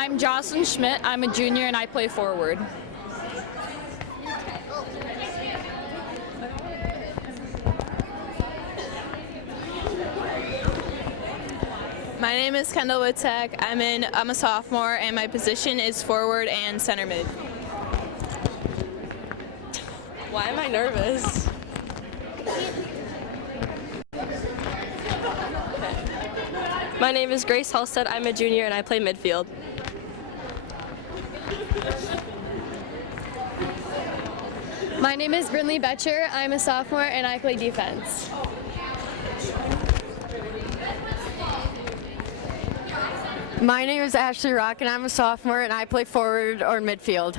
I'm Jocelyn Schmidt. I'm a junior and I play forward. My name is Kendall Witzek. I'm a sophomore and my position is forward and center mid. Why am I nervous? My name is Grace Halstead. I'm a junior and I play midfield. My name is Brinley Betcher. I'm a sophomore and I play defense. My name is Ashley Rock and I'm a sophomore and I play forward or midfield.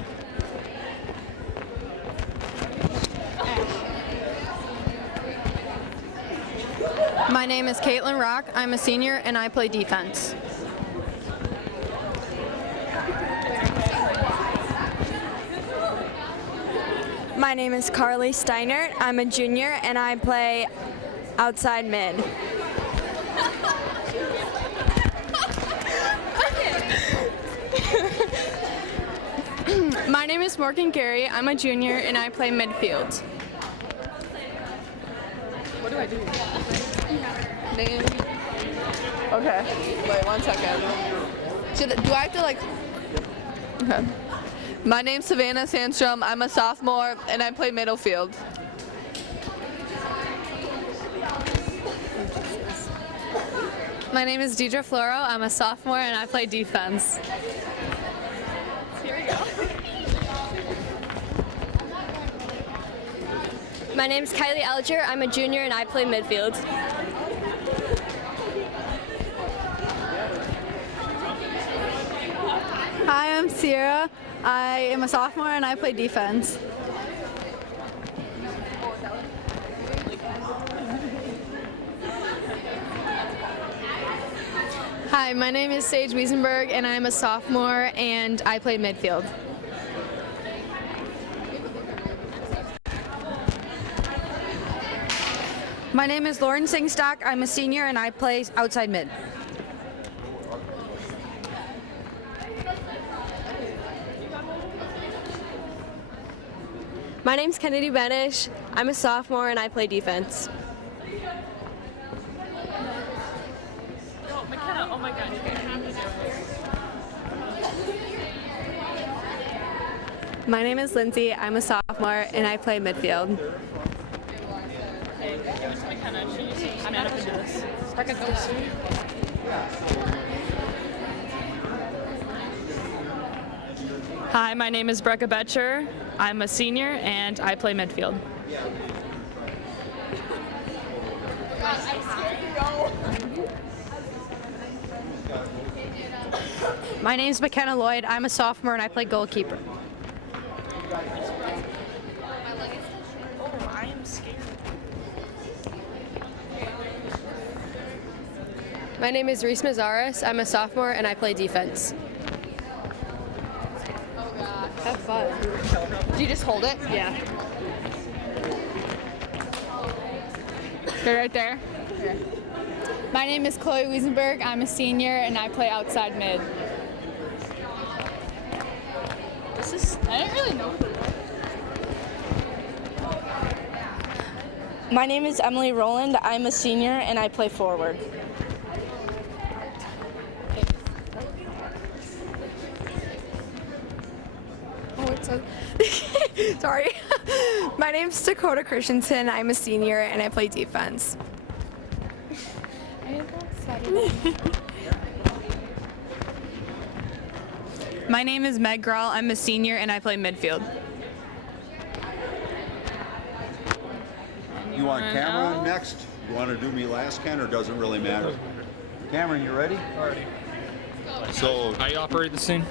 My name is Caitlin Rock. I'm a senior and I play defense. My name is Carly Steinert. I'm a junior and I play outside mid. My name is Morgan Gary. I'm a junior and I play midfield. What do I do? Name. Okay. Wait 1 second. Do I have to Okay. My name's Savannah Sandstrom. I'm a sophomore and I play middle field. My name is Deidre Floro. I'm a sophomore and I play defense. Here we go. My name's Kylie Alger. I'm a junior and I play midfield. Hi, I'm Sierra. I am a sophomore and I play defense. Hi, my name is Sage Wiesenberg and I'm a sophomore and I play midfield. My name is Lauren Singstock. I'm a senior and I play outside mid. My name's Kennedy Benish. I'm a sophomore and I play defense. Oh, McKenna, oh my God, you're gonna have to do it. My name is Lindsay. I'm a sophomore and I play midfield. Hey, give it to McKenna. I'm not up into this. Becca, go. Hi, my name is Brecca Betcher. I'm a senior and I play midfield. My name's McKenna Lloyd. I'm a sophomore and I play goalkeeper. Oh, I am scared. My name is Reese Mazaris. I'm a sophomore and I play defense. Have fun. Do you just hold it? Yeah. They're right there. My name is Chloe Wiesenberg. I'm a senior and I play outside mid. I didn't really know. My name is Emily Rowland. I'm a senior and I play forward. Sorry. My name's Dakota Christensen. I'm a senior and I play defense. My name is Meg Grawl. I'm a senior and I play midfield. You want Cameron next? You want to do me last, Ken, or does it really matter? Cameron, you ready? Already. So How you operate the scene?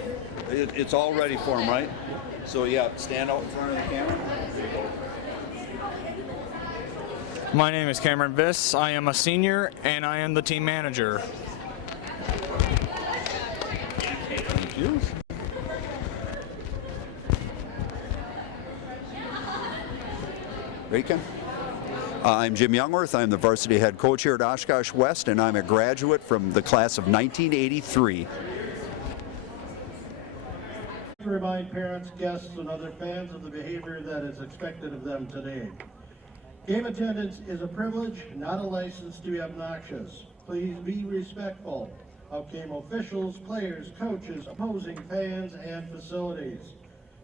it's all ready for him, right? So yeah, stand out in front of the camera. My name is Cameron Viss. I am a senior and I am the team manager. Thank you. Ready, Ken? I'm Jim Youngworth. I'm the varsity head coach here at Oshkosh West, and I'm a graduate from the class of 1983. To remind parents, guests, and other fans of the behavior that is expected of them today. Game attendance is a privilege, not a license to be obnoxious. Please be respectful of game officials, players, coaches, opposing fans, and facilities.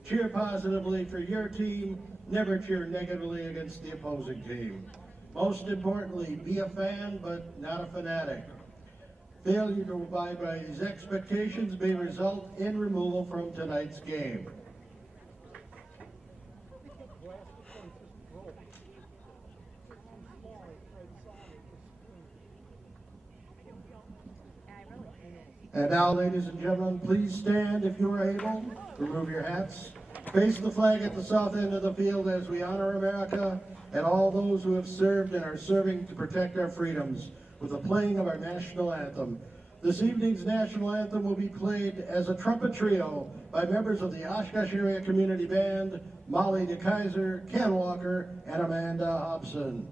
Cheer positively for your team, never cheer negatively against the opposing team. Most importantly, be a fan, but not a fanatic. Failure to abide by these expectations may result in removal from tonight's game. And now, ladies and gentlemen, please stand if you are able. Remove your hats. Face the flag at the south end of the field as we honor America and all those who have served and are serving to protect our freedoms with the playing of our national anthem. This evening's national anthem will be played as a trumpet trio by members of the Oshkosh Area Community Band, Molly DeKaiser, Ken Walker, and Amanda Hobson.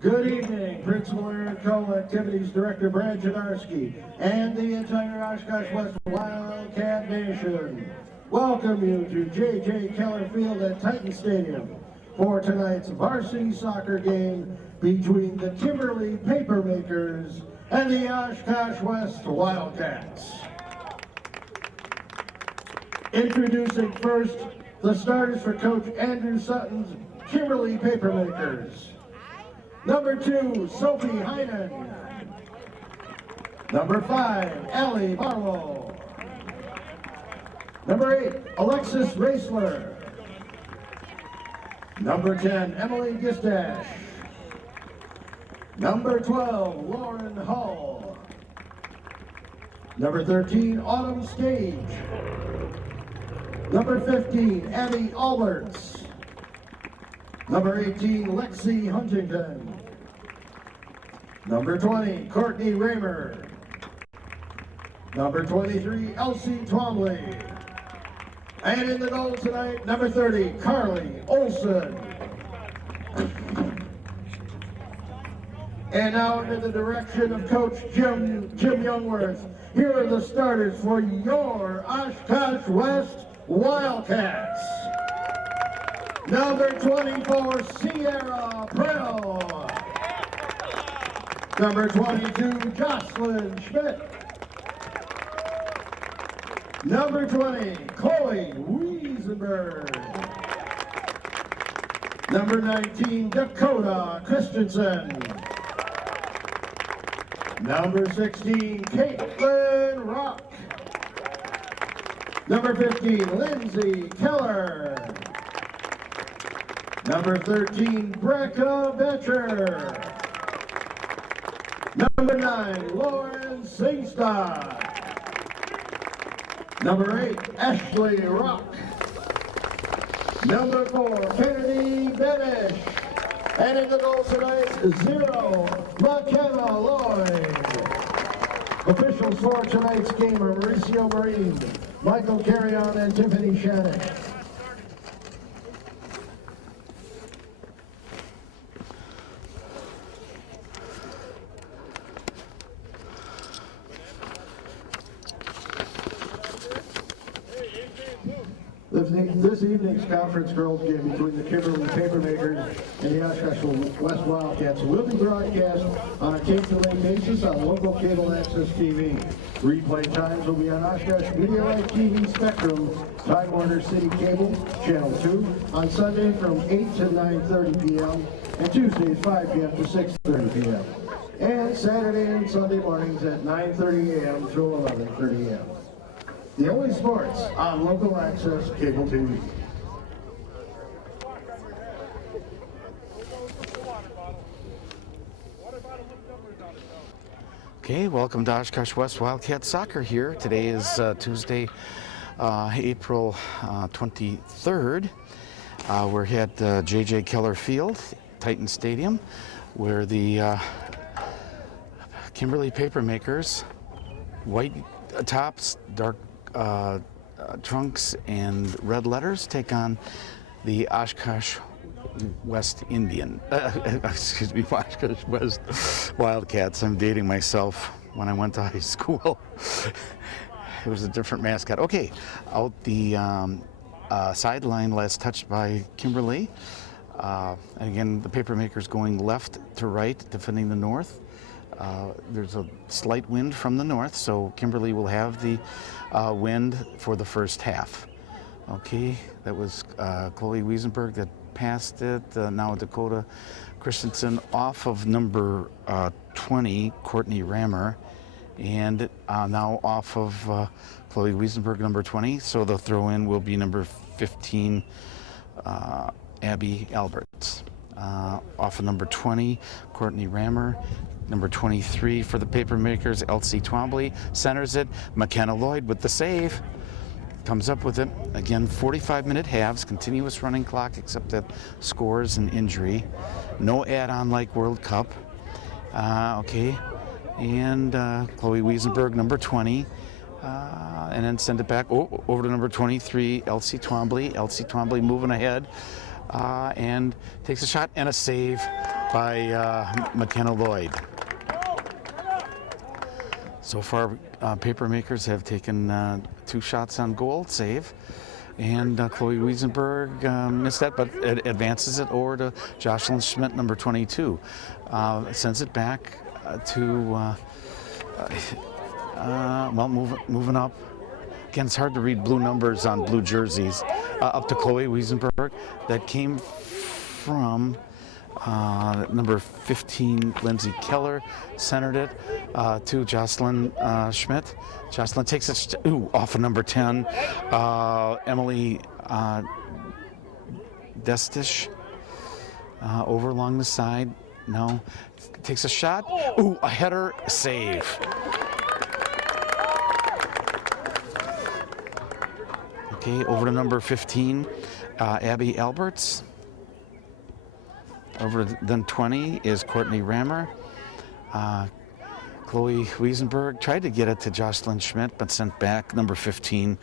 Good evening, Principal Aaron Cole, Activities Director Brad Jadarski, and the entire Oshkosh West Wildcat Nation. Welcome you to J.J. Keller Field at Titan Stadium for tonight's varsity soccer game between the Kimberly Papermakers and the Oshkosh West Wildcats. Introducing first the starters for Coach Andrew Sutton's Kimberly Papermakers. Number 2, Sophie Heinen. Number 5, Ellie Barlow. Number 8, Alexis Raisler. Number 10, Emily Gistash. Number 12, Lauren Hall. Number 13, Autumn Stage. Number 15, Abby Alberts. Number 18, Lexi Huntington. Number 20, Courtney Raymer. Number 23, Elsie Twombly. And in the goal tonight, number 30, Carly Olson. And now under the direction of Coach Jim Youngworth, here are the starters for your Oshkosh West Wildcats. Number 24, Sierra Prell. Number 22, Jocelyn Schmidt. Number 20, Chloe Wiesenberg. Number 19, Dakota Christensen. Number 16, Caitlin Rock. Number 15, Lindsay Keller. Number 13, Brecca Betcher. Number 9, Lauren Singstad. Number 8, Ashley Rock. Number 4, Kennedy Benish. And in the goal tonight, 0, McKenna Lloyd. Officials for tonight's game are Mauricio Marine, Michael Carrion, and Tiffany Shannon. This evening's conference girls game between the Kimberly Papermakers and the Oshkosh West Wildcats will be broadcast on a tape-delay basis on local cable access TV. Replay times will be on Oshkosh Video Right TV Spectrum, Time Warner City Cable, Channel 2, on Sunday from 8 to 9:30 p.m. and Tuesdays 5 p.m. to 6:30 p.m. and Saturday and Sunday mornings at 9:30 a.m. to 11:30 a.m. The only sports on local access cable TV. Okay, welcome to Oshkosh West Wildcat Soccer here. Today is Tuesday, April 23rd. We're at J.J. Keller Field, Titan Stadium, where the Kimberly Papermakers, white tops, dark trunks, and red letters take on the Oshkosh West Oshkosh West Wildcats. I'm dating myself. When I went to high school, it was a different mascot. Okay, out the sideline, last touched by Kimberly. Again, the Papermakers going left to right, defending the north. There's a slight wind from the north, so Kimberly will have the wind for the first half. Okay, that was Chloe Wiesenberg that passed it. Now Dakota Christensen off of number 20, Courtney Rammer, and now off of Chloe Wiesenberg, number 20. So the throw-in will be number 15, Abby Alberts. Off of number 20, Courtney Rammer. Number 23 for the Papermakers, Elsie Twombly centers it. McKenna Lloyd with the save. Comes up with it. Again, 45-minute halves, continuous running clock except that scores and injury. No add-on like World Cup. Okay. And Chloe Wiesenberg, number 20. And then send it back over to number 23, Elsie Twombly. Elsie Twombly moving ahead. And takes a shot and a save by McKenna Lloyd. So far, Papermakers have taken 2 shots on goal, save, and Chloe Wiesenberg missed that, but it advances it over to Jocelyn Schmidt, number 22. Sends it back to, moving up. Again, it's hard to read blue numbers on blue jerseys. Up to Chloe Wiesenberg. That came from number 15, Lindsay Keller, centered it to Jocelyn Schmidt. Jocelyn takes it off of number 10, Emily Destish, over along the side. No, takes a shot. A header, save. Okay, over to number 15, Abby Alberts. Over then 20 is Courtney Rammer. Chloe Wiesenberg tried to get it to Jocelyn Schmidt, but sent back number 15,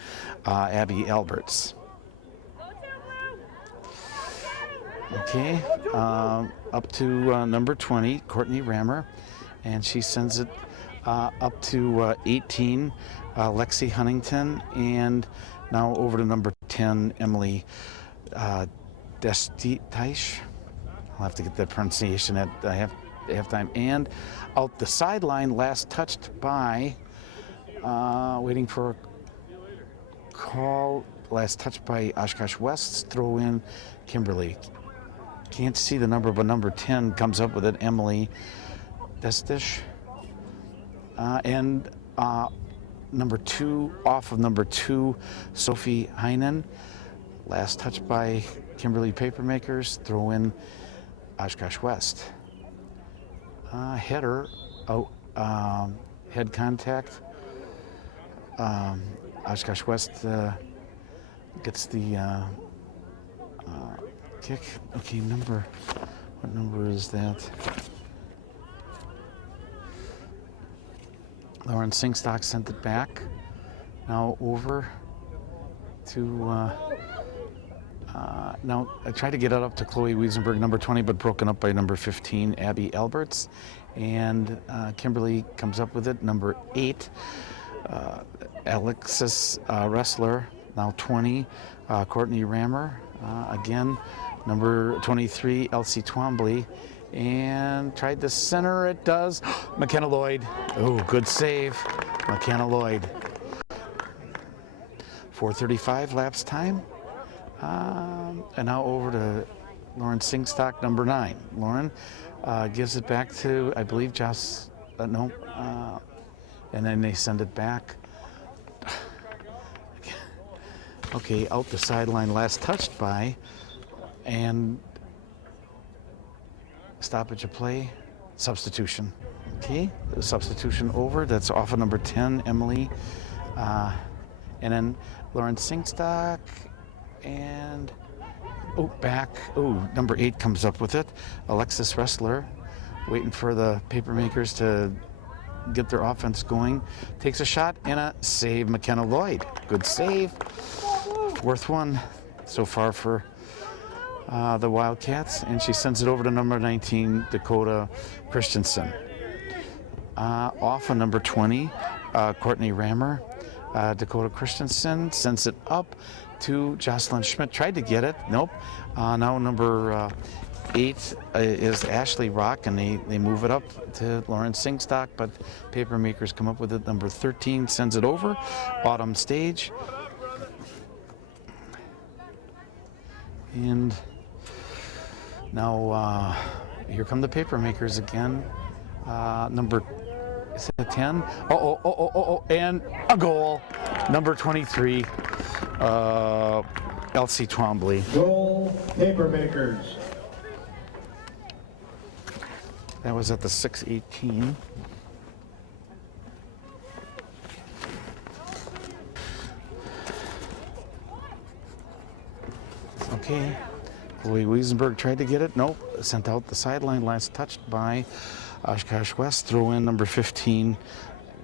Abby Alberts. Okay, up to number 20, Courtney Rammer, and she sends it up to 18, Lexi Huntington, and now over to number 10, Emily Destitaish. I'll have to get that pronunciation at halftime. And out the sideline, last touched by, waiting for a call, last touched by Oshkosh West's throw in Kimberly. Can't see the number, but number 10 comes up with it, Emily Destish. And number 2, off of number 2, Sophie Heinen. Last touched by Kimberly Papermakers, throw in Oshkosh West. Header, head contact. Oshkosh West gets the kick. Okay, what number is that? Lauren Singstock sent it back. Now over to now I tried to get it up to Chloe Wiesenberg, number 20, but broken up by number 15, Abby Alberts. And Kimberly comes up with it, number 8, Alexis Wrestler, now 20, Courtney Rammer. Again, number 23, Elsie Twombly. And tried to center, it does. McKenna Lloyd. Oh, good save. McKenna Lloyd. 4:35 lapse time. And now over to Lauren Singstock, number 9. Lauren gives it back to, I believe, Joss. No. And then they send it back. Okay, out the sideline, last touched by. And stoppage of play, substitution. Okay, substitution over. That's off of number 10, Emily. And then Lauren Singstock. And back. Number 8 comes up with it. Alexis Wrestler, waiting for the Papermakers to get their offense going. Takes a shot and a save. McKenna Lloyd. Good save. 4th one so far for the Wildcats, and she sends it over to number 19, Dakota Christensen. Off of number 20, Courtney Rammer. Dakota Christensen sends it up to Jocelyn Schmidt. Tried to get it. Nope. Now number 8 is Ashley Rock, and they move it up to Lauren Singstock, but Papermakers come up with it. Number 13 sends it over. Autumn Stage. And now here come the Papermakers again. Number, is it 10? And a goal. Number 23, Elsie Twombly. Goal, Papermakers. That was at the 6:18. Okay, Chloe Wiesenberg tried to get it. Nope, sent out the sideline, last touched by Oshkosh West. Throw in number 15,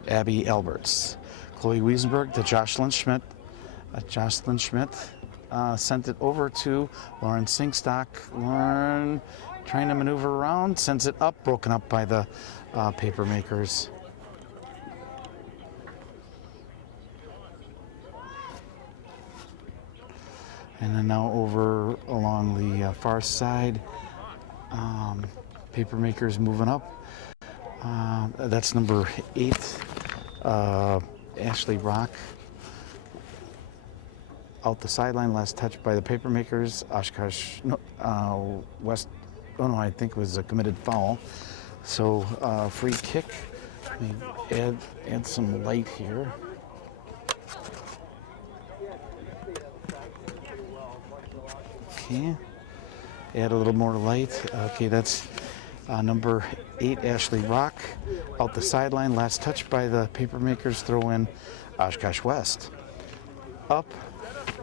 Abby Alberts. Chloe Wiesenberg to Jocelyn Schmidt. Jocelyn Schmidt sent it over to Lauren Singstock. Lauren trying to maneuver around, sends it up, broken up by the Papermakers. And then now over along the far side, Papermakers moving up. That's number 8, Ashley Rock. Out the sideline, last touch by the Papermakers. Oshkosh West, I think it was a committed foul. So free kick. Let me add some light here. Okay, add a little more light. Okay, that's number 8, Ashley Rock. Out the sideline, last touch by the Papermakers. Throw in Oshkosh West. Up,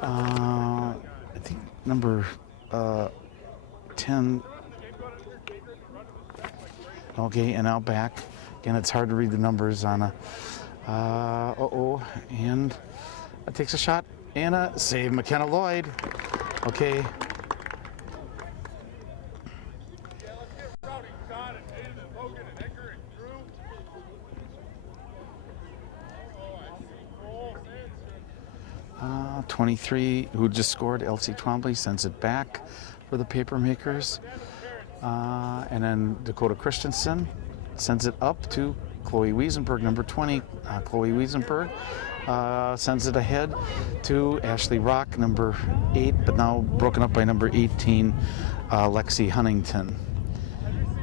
I think number 10. Okay, and now back. Again, it's hard to read the numbers on a. And it takes a shot and a save. McKenna Lloyd. Okay. Uh, 23, who just scored, Elsie Twombly, sends it back for the Papermakers. And then Dakota Christensen sends it up to Chloe Wiesenberg, number 20. Chloe Wiesenberg sends it ahead to Ashley Rock, number 8, but now broken up by number 18, Lexi Huntington.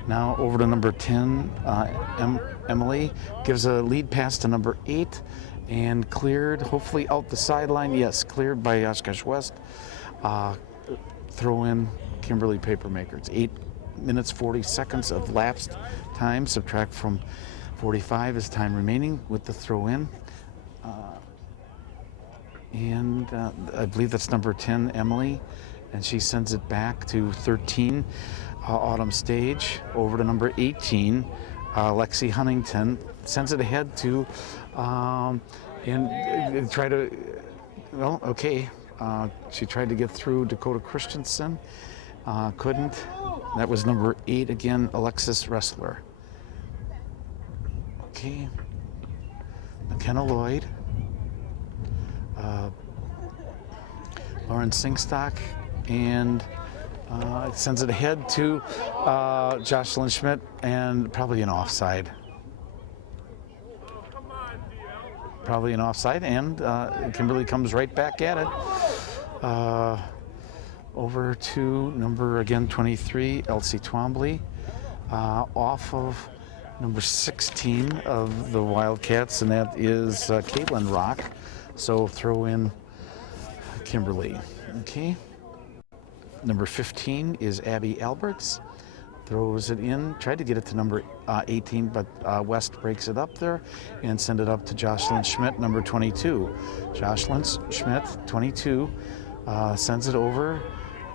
Now over to number 10, Emily gives a lead pass to number 8 and cleared, hopefully out the sideline. Yes, cleared by Oshkosh West. Throw in Kimberly Papermakers. 8 minutes 40 seconds of lapsed time. Subtract from 45 is time remaining with the throw in. And I believe that's number 10, Emily, and she sends it back to 13, Autumn Stage, over to number 18, Lexi Huntington, sends it ahead to, and try to, well, okay, she tried to get through Dakota Christensen, couldn't. That was number 8 again, Alexis Wrestler. Okay, McKenna Lloyd. Lauren Singstock, and sends it ahead to Jocelyn Schmidt, and probably an offside. Probably an offside, and Kimberly comes right back at it. Over to number, again, 23, Elsie Twombly, off of number 16 of the Wildcats, and that is Caitlin Rock. So throw in Kimberly. Okay. Number 15 is Abby Alberts. Throws it in, tried to get it to number 18, but West breaks it up there and send it up to Jocelyn Schmidt, number 22. Jocelyn Schmidt, 22, sends it over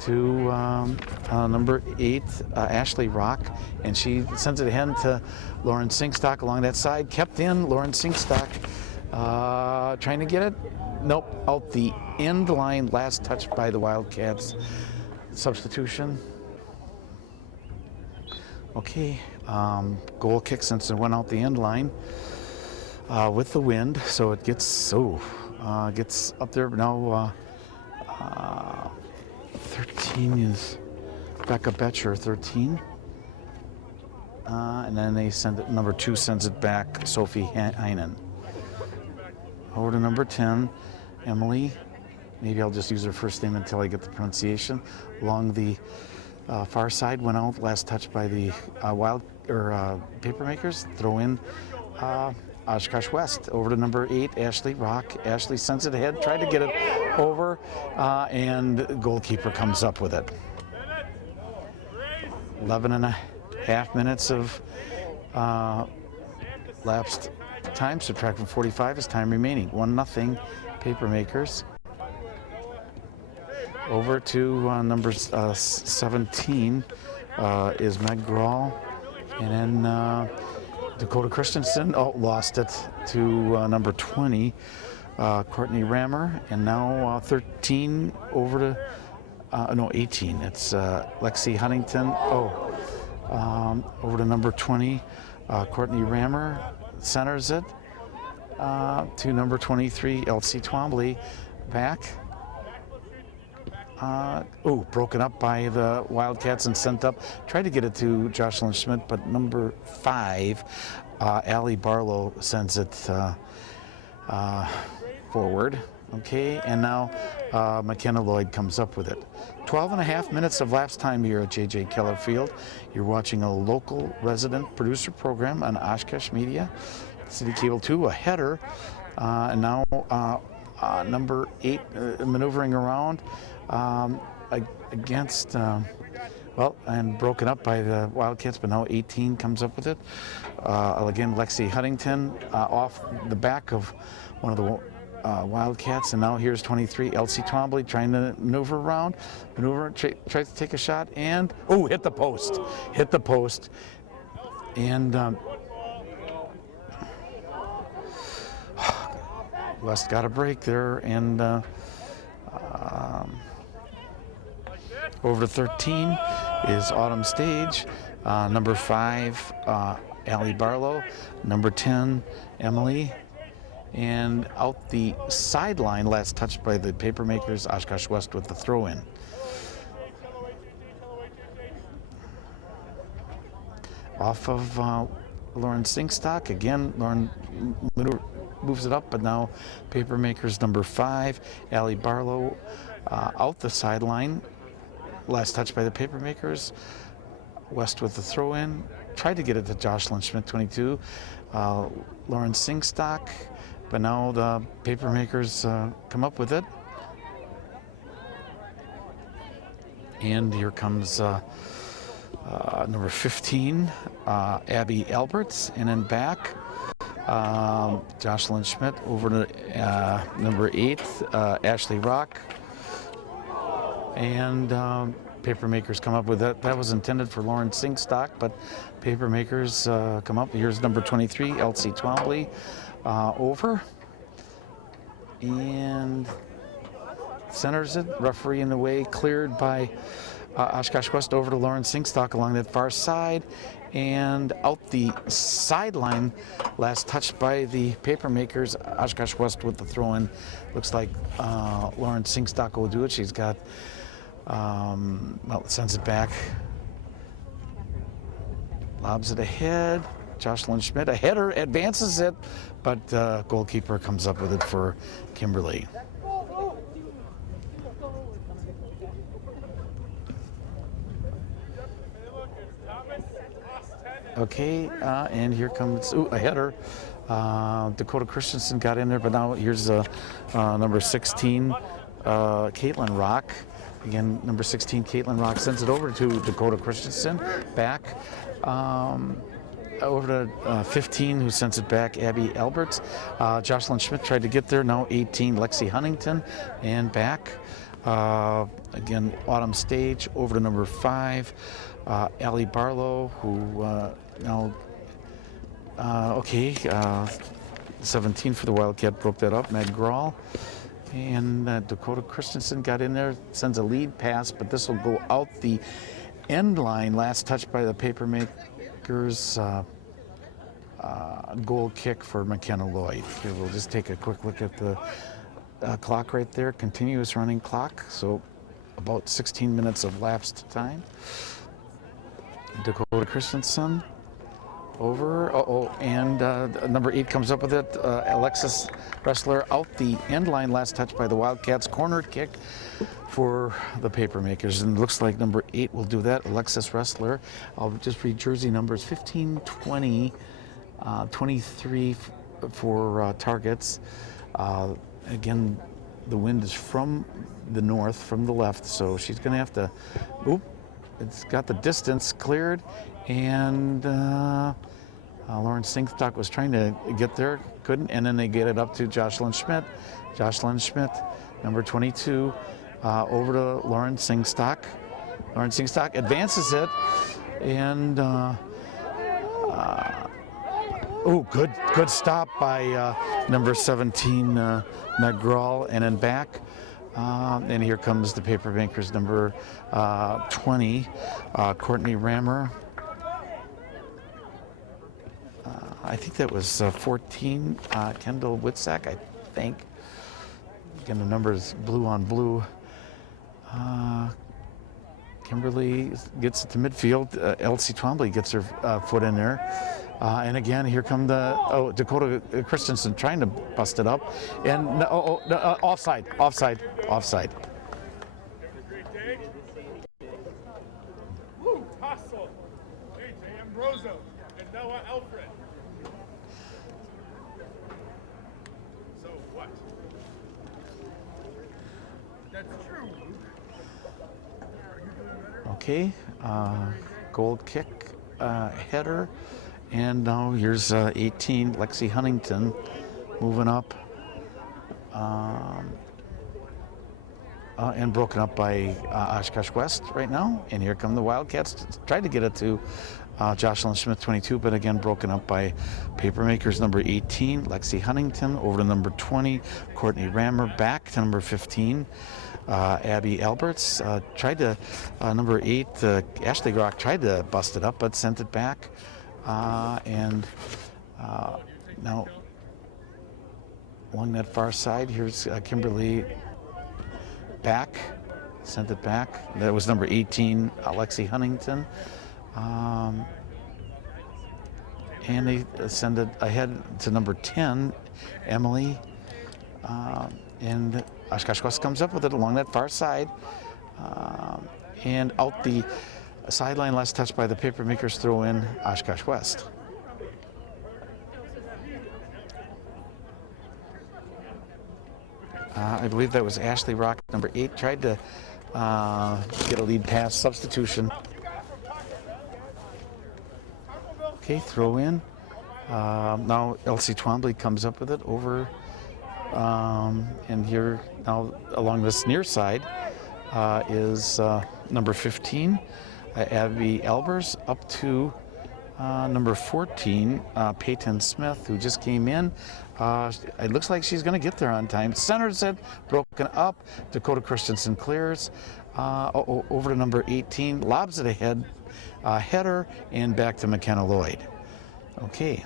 to number 8, Ashley Rock, and she sends it ahead to Lauren Singstock along that side. Kept in, Lauren Singstock trying to get it. Nope, out the end line, last touch by the Wildcats. Substitution. Okay, goal kick since it went out the end line with the wind, so it gets gets up there now. 13 is Becca Betcher, 13, and then they send it. Number 2 sends it back. Sophie Heinen. Over to number 10, Emily. Maybe I'll just use her first name until I get the pronunciation. Along the far side, went out, last touch by the Papermakers. Throw in Oshkosh West. Over to number 8, Ashley Rock. Ashley sends it ahead, tried to get it over, and the goalkeeper comes up with it. 11 and a half minutes of lapsed time, subtract from 45 is time remaining. 1-0 Papermakers. Over to number 17 is Meg Grawl, and then Dakota Christensen lost it to number 20, Courtney Rammer, and now 13 over to 18. It's Lexi Huntington. Over to number 20, Courtney Rammer centers it to number 23, Elsie Twombly, back. Broken up by the Wildcats and sent up. Tried to get it to Jocelyn Schmidt, but number 5, Allie Barlow, sends it forward. Okay, and now McKenna Lloyd comes up with it. 12 and a half minutes of lapse time here at J.J. Keller Field. You're watching a local resident producer program on Oshkosh Media, City Cable 2, a header, and now number 8 maneuvering around against, and broken up by the Wildcats, but now 18 comes up with it. Again, Lexi Huntington off the back of one of the Wildcats, and now here's 23, Elsie Twombly, trying to maneuver around, tries to take a shot, and hit the post, and West got a break there, and over to 13 is Autumn Stage, number 5, Allie Barlow, number 10, Emily, and out the sideline, last touched by the Papermakers, Oshkosh West with the throw-in. Off of Lauren Singstock, again, Lauren moves it up, but now Papermakers number 5, Allie Barlow, out the sideline, last touch by the Papermakers, West with the throw-in, tried to get it to Jocelyn Schmidt, 22, Lauren Singstock, but now the Papermakers come up with it. And here comes number 15, Abby Alberts, and then back, Jocelyn Schmidt. Over to number 8, Ashley Rock. And Papermakers come up with that. That was intended for Lauren Singstock, but Papermakers come up. Here's number 23, Elsie Twombly, over. And centers it. Referee in the way, cleared by Oshkosh West over to Lauren Singstock along that far side. And out the sideline, last touched by the Papermakers. Oshkosh West with the throw-in. Looks like Lauren Singstock will do it. She's got, well, sends it back. Lobs it ahead. Jocelyn Schmidt, a header, advances it, but goalkeeper comes up with it for Kimberly. Okay, and here comes a header. Dakota Christensen got in there, but now here's number 16, Caitlin Rock. Again, number 16, Caitlin Rock sends it over to Dakota Christensen. Back over to 15, who sends it back, Abby Alberts. Jocelyn Schmidt tried to get there. Now 18, Lexi Huntington, and back. Again, Autumn Stage over to number 5, Allie Barlow, who now, okay, 17 for the Wildcat, broke that up. Meg Grawl. And Dakota Christensen got in there, sends a lead pass, but this will go out the end line. Last touch by the Papermakers. Goal kick for McKenna Lloyd. Here, we'll just take a quick look at the clock right there. Continuous running clock, so about 16 minutes of lapsed time. Dakota Christensen over, and number 8 comes up with it. Alexis Wrestler out the end line, last touch by the Wildcats. Corner kick for the Papermakers, and it looks like number 8 will do that. Alexis Wrestler. I'll just read jersey numbers: 15, 20, 23 for targets. Again, the wind is from the north, from the left, so she's going to have to. Oop! It's got the distance cleared, and Lauren Singstock was trying to get there, couldn't, and then they get it up to Jocelyn Schmidt. Jocelyn Schmidt, number 22, over to Lauren Singstock. Lauren Singstock advances it, and good stop by number 17, Meg Grawl, and then back. And here comes the Papermakers, number 20, Courtney Rammer. I think that was 14, Kendall Whitsack, I think. Again, the numbers blue on blue. Kimberly gets it to midfield. Elsie Twombly gets her foot in there. And again, here come the Dakota Christensen trying to bust it up. And offside. Woo, Tassel, AJ Ambroso, and Noah Alfred. So what? That's true, Luke. Okay, gold kick, header, and now here's 18, Lexi Huntington, moving up, and broken up by Oshkosh West right now. And here come the Wildcats. Tried to get it to Jocelyn Schmidt, 22, but again broken up by Papermakers, number 18, Lexi Huntington, over to number 20, Courtney Rammer, back to number 15. Abby Alberts tried to, number 8, Ashley Grock tried to bust it up, but sent it back. And now along that far side, here's Kimberly back, sent it back. That was number 18, Lexi Huntington. And they send it ahead to number 10, Emily. And Oshkosh West comes up with it along that far side. And out the sideline, last touch by the Papermakers, throw in Oshkosh West. I believe that was Ashley Rock, number 8, tried to get a lead pass, substitution. Okay, throw in. Now Elsie Twombly comes up with it over, and here now along this near side is number 15, Abby Albers, up to number 14, Peyton Smith, who just came in. It looks like she's going to get there on time. Centers it, broken up. Dakota Christensen clears. Over to number 18, lobs it ahead, header, and back to McKenna Lloyd. Okay.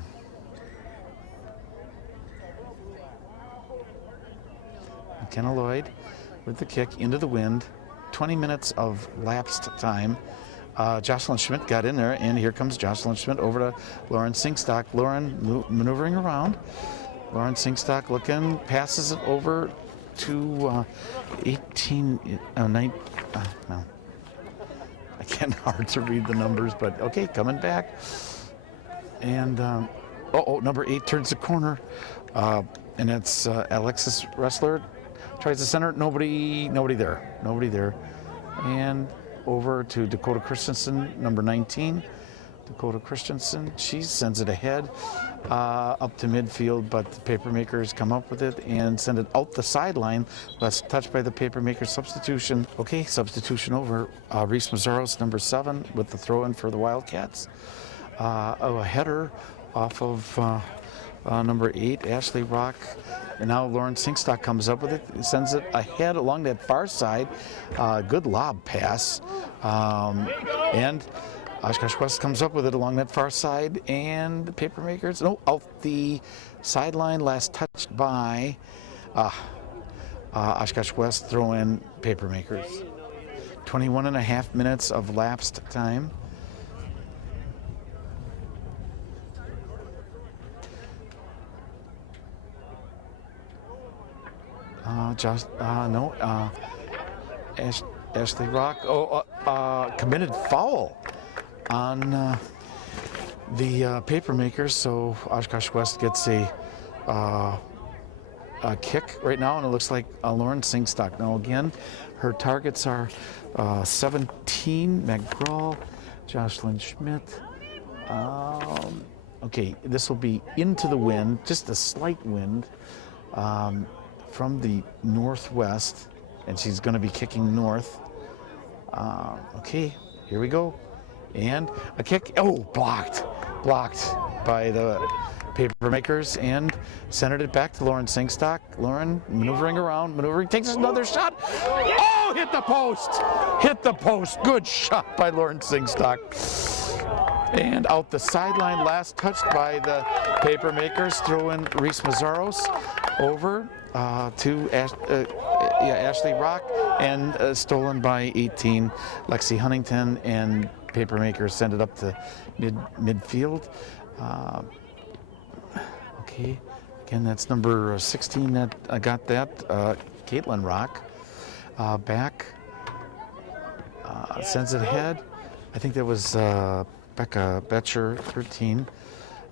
McKenna Lloyd with the kick into the wind. 20 minutes of lapsed time. Jocelyn Schmidt got in there, and here comes Jocelyn Schmidt over to Lauren Singstock. Lauren maneuvering around. Lauren Singstock looking, passes it over to 18, no. I can't hard to read the numbers, but okay, coming back. And, number 8 turns the corner, and it's Alexis Wrestler. Tries to center, nobody there. And over to Dakota Christensen, number 19. Dakota Christensen, she sends it ahead up to midfield, but the Papermakers come up with it and send it out the sideline. That's touched by the Papermakers. Substitution. Okay, substitution over. Reese Mazzaros, number 7, with the throw in for the Wildcats. A header off of number 8, Ashley Rock. And now Lauren Singstock comes up with it, sends it ahead along that far side. Good lob pass. And Oshkosh West comes up with it along that far side. And the Papermakers, out the sideline, last touched by Oshkosh West, throw in Papermakers. 21 and a half minutes of lapsed time. Ashley Rock committed foul on the Papermakers, so Oshkosh West gets a kick right now, and it looks like Lauren Singstock. Now again, her targets are 17, McGraw, Jocelyn Schmidt. Okay, this will be into the wind, just a slight wind. From the northwest, and she's going to be kicking north. Okay, here we go. And a kick, blocked by the Papermakers, and centered it back to Lauren Singstock. Lauren maneuvering, takes another shot. Oh, hit the post. Good shot by Lauren Singstock. And out the sideline, last touched by the Papermakers, throw in Reese Mazzaros over to Ashley Rock, and stolen by 18, Lexi Huntington, and Papermakers send it up to midfield. Okay, again, that's number 16 that got that. Caitlin Rock back, sends it ahead. I think that was Becca Betcher, 13.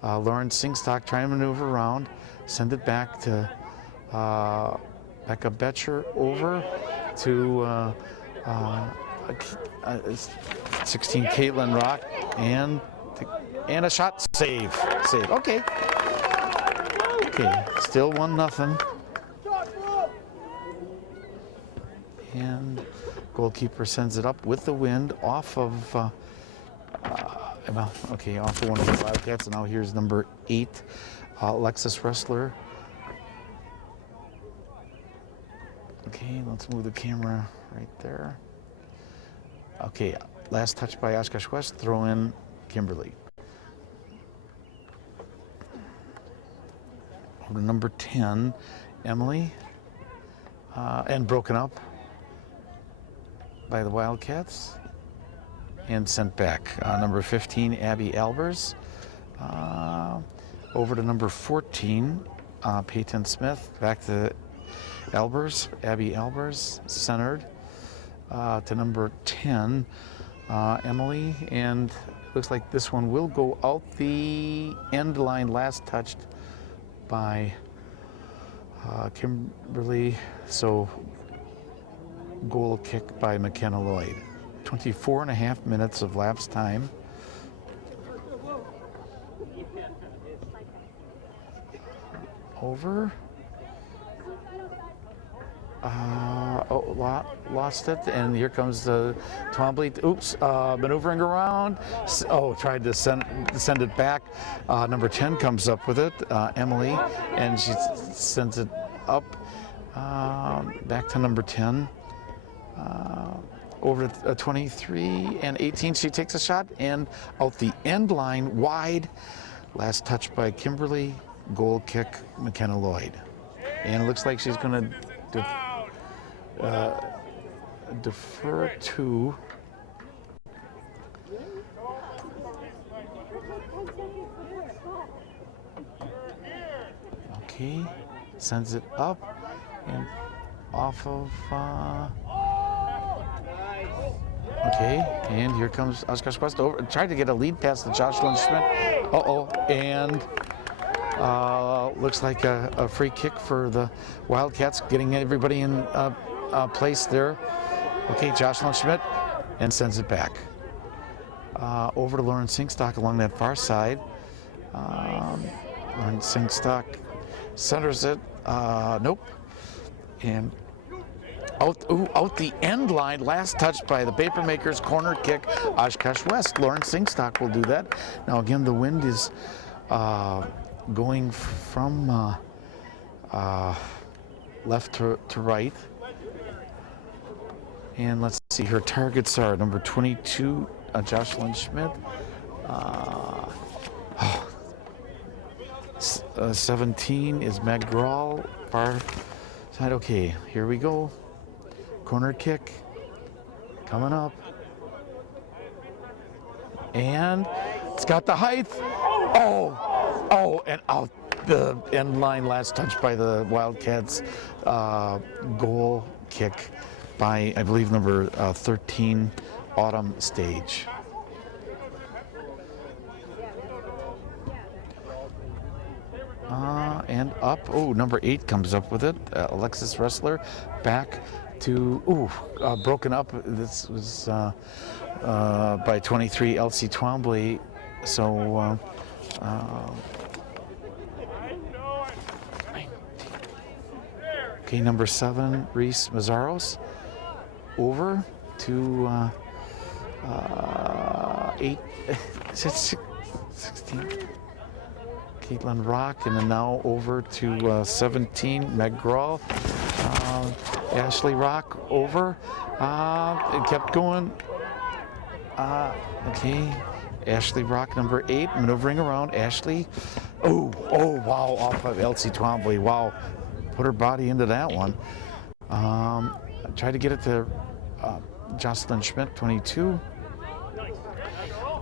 Lauren Singstock trying to maneuver around, send it back to Becca Betcher over to 16 Caitlin Rock, and a shot, save. Okay, still 1-0. And goalkeeper sends it up with the wind off of off of one of the Wildcats. And now here's number 8, Alexis Wrestler. Okay, let's move the camera right there. Okay, last touch by Oshkosh West, throw in Kimberly. Over to number 10, Emily, and broken up by the Wildcats and sent back. Number 15, Abby Albers. Over to number 14, Peyton Smith, back to Albers, Abby Albers, centered to number 10, Emily, and looks like this one will go out the end line, last touched by Kimberly, so goal kick by McKenna Lloyd. 24 and a half minutes of lapse time. Over. Lost it, and here comes the Twombly. Oops, maneuvering around. Tried to send it back. Number 10 comes up with it, Emily, and she sends it up back to number 10. over 23 and 18. She takes a shot and out the end line wide. Last touch by Kimberly. Goal kick, McKenna Lloyd. And it looks like she's going to defer to okay, sends it up and off of okay, and here comes Oshkosh West over, tried to get a lead pass to Jocelyn Schmidt. And looks like a free kick for the Wildcats, getting everybody in place there. Okay, Jocelyn Schmidt, and sends it back. Over to Lauren Singstock along that far side. Lauren Singstock centers it. Nope. And out the end line, last touch by the Papermakers, corner kick, Oshkosh West. Lauren Singstock will do that. Now again, the wind is going from left to right. And let's see, her targets are number 22, Jocelyn Schmidt. 17 is Meg Grawl, far side. Okay, here we go. Corner kick coming up. And it's got the height. And out the end line, last touch by the Wildcats. Goal kick by, I believe, number 13, Autumn Stage. And up, number 8 comes up with it. Alexis Wrestler back to, broken up. This was by 23, Elsie Twombly. So, okay, number 7, Reese Mazzaros. Over to 8, 16. Caitlin Rock, and then now over to 17, Meg Grawl. Ashley Rock over. It kept going. Okay, Ashley Rock, number 8, maneuvering around. Ashley. Wow, off of Elsie Twombly. Wow, put her body into that one. Tried to get it to Jocelyn Schmidt, 22.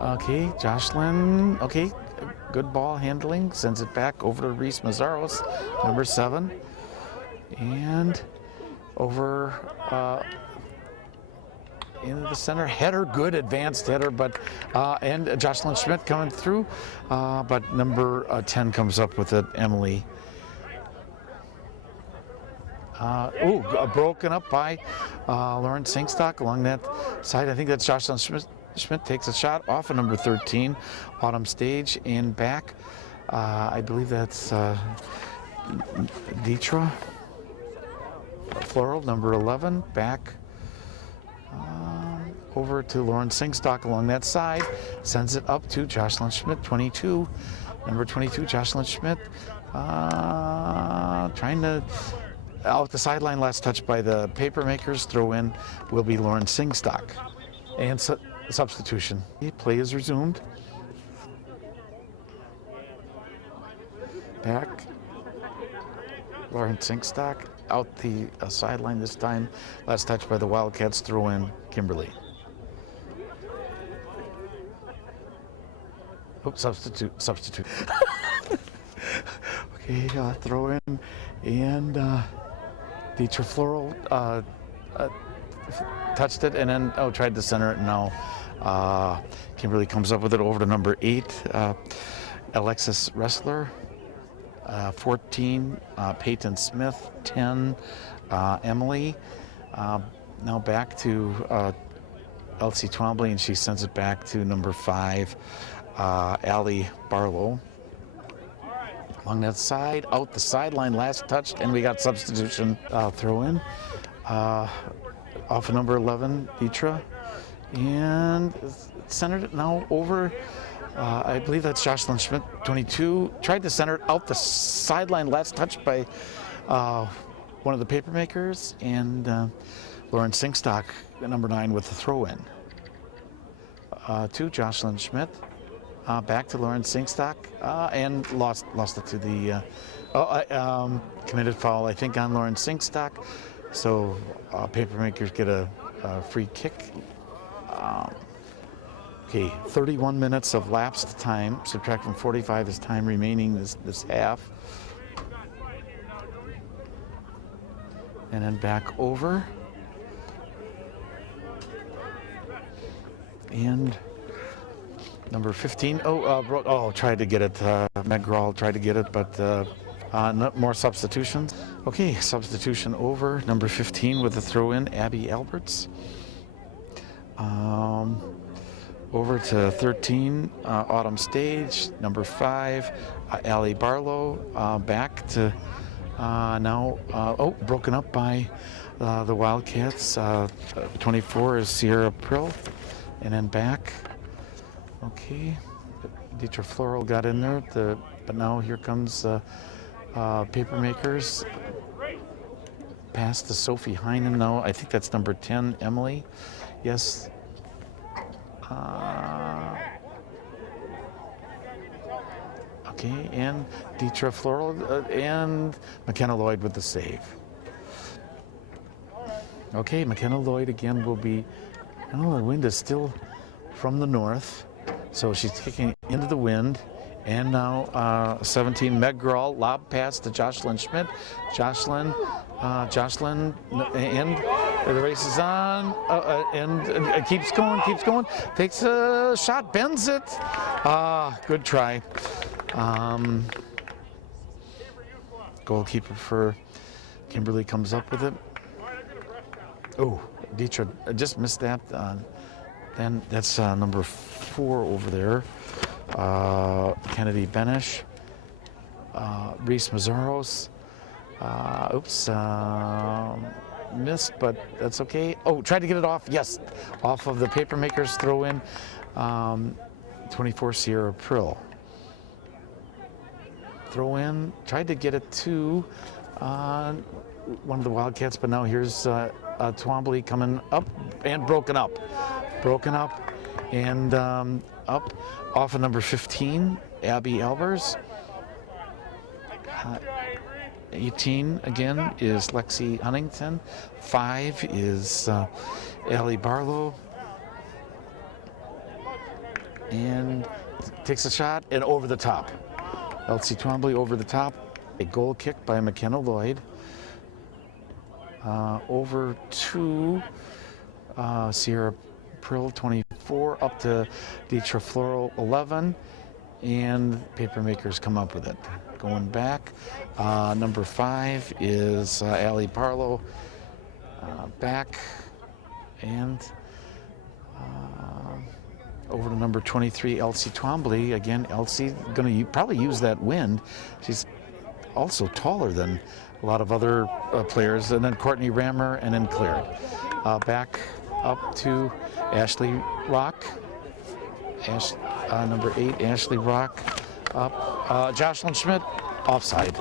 Okay, Jocelyn. Okay. Good ball handling, sends it back over to Reese Mazzaros, number 7. And over into the center, header, good advanced header, but and Jocelyn Schmidt coming through, but number 10 comes up with it, Emily. Broken up by Lauren Singstock along that side. I think that's Jocelyn Schmidt. Schmidt takes a shot off of number 13, Autumn Stage, and back. I believe that's Deetra Floral, number 11, back over to Lauren Singstock along that side. Sends it up to Jocelyn Schmidt, 22, number 22, Jocelyn Schmidt. Trying to out the sideline, last touch by the Papermakers. Throw in will be Lauren Singstock. And substitution. Play is resumed. Back. Lauren Singstock out the sideline this time. Last touch by the Wildcats. Throw in Kimberly. Substitute. Okay, throw in. And Deetra Floral touched it and then tried to center it. Now Kimberly comes up with it over to number 8, Alexis Wrestler. 14, Peyton Smith. 10, Emily. Now back to Elsie Twombly, and she sends it back to number 5, Allie Barlow. Along that side, out the sideline, last touch, and we got substitution throw in. Off of number 11, Deetra. And centered it now over, I believe that's Jocelyn Schmidt, 22. Tried to center it out the sideline, last touch by one of the Papermakers, and Lauren Singstock, number 9, with the throw-in. To Jocelyn Schmidt. Back to Lauren Singstock, and lost it to the committed foul, I think, on Lauren Singstock. So Papermakers get a free kick. Okay, 31 minutes of lapsed time. Subtract from 45 is time remaining this half. And then back over. And number 15, tried to get it. McGraw tried to get it, but no more substitutions. Okay, substitution over. Number 15 with the throw-in, Abby Alberts. Over to 13, Autumn Stage. Number 5, Allie Barlow. Back to now, broken up by the Wildcats. 24 is Sierra Prill. And then back. Okay, Dietrich Floral got in there, but now here comes Papermakers. Pass to Sophie Heinen now. I think that's number 10, Emily. Yes. Okay, and Dietrich Floral and McKenna Lloyd with the save. Okay, McKenna Lloyd again will be, the wind is still from the north, so she's kicking into the wind. And now 17, Meg Grawl, lob pass to Jocelyn Schmidt. Jocelyn, and the race is on, and it keeps going, takes a shot, bends it. Good try. Goalkeeper for Kimberly comes up with it. Oh, Dietrich just missed that. Then that's number 4 over there. Kennedy Benish. Reese Mazzaros. Missed, but that's okay. Oh, tried to get it off. Yes, off of the Papermakers throw-in. 24 Sierra Prill. Throw in, tried to get it to one of the Wildcats, but now here's Twombly coming up and broken up, and up off of number 15, Abby Albers. 18 again is Lexi Huntington. 5 is Allie Barlow, and takes a shot and over the top. Elsie Twombly over the top. A goal kick by McKenna Lloyd. Over to Sierra Prill, 24, up to Dietrich Floral, 11, and Papermakers come up with it. Going back, number 5 is Allie Barlow, back, and over to number 23, Elsie Twombly. Again, Elsie going to probably use that wind. She's also taller than a lot of other players. And then Courtney Rammer, and then cleared. Back up to Ashley Rock. Number 8, Ashley Rock. Up. Jocelyn Schmidt, offside.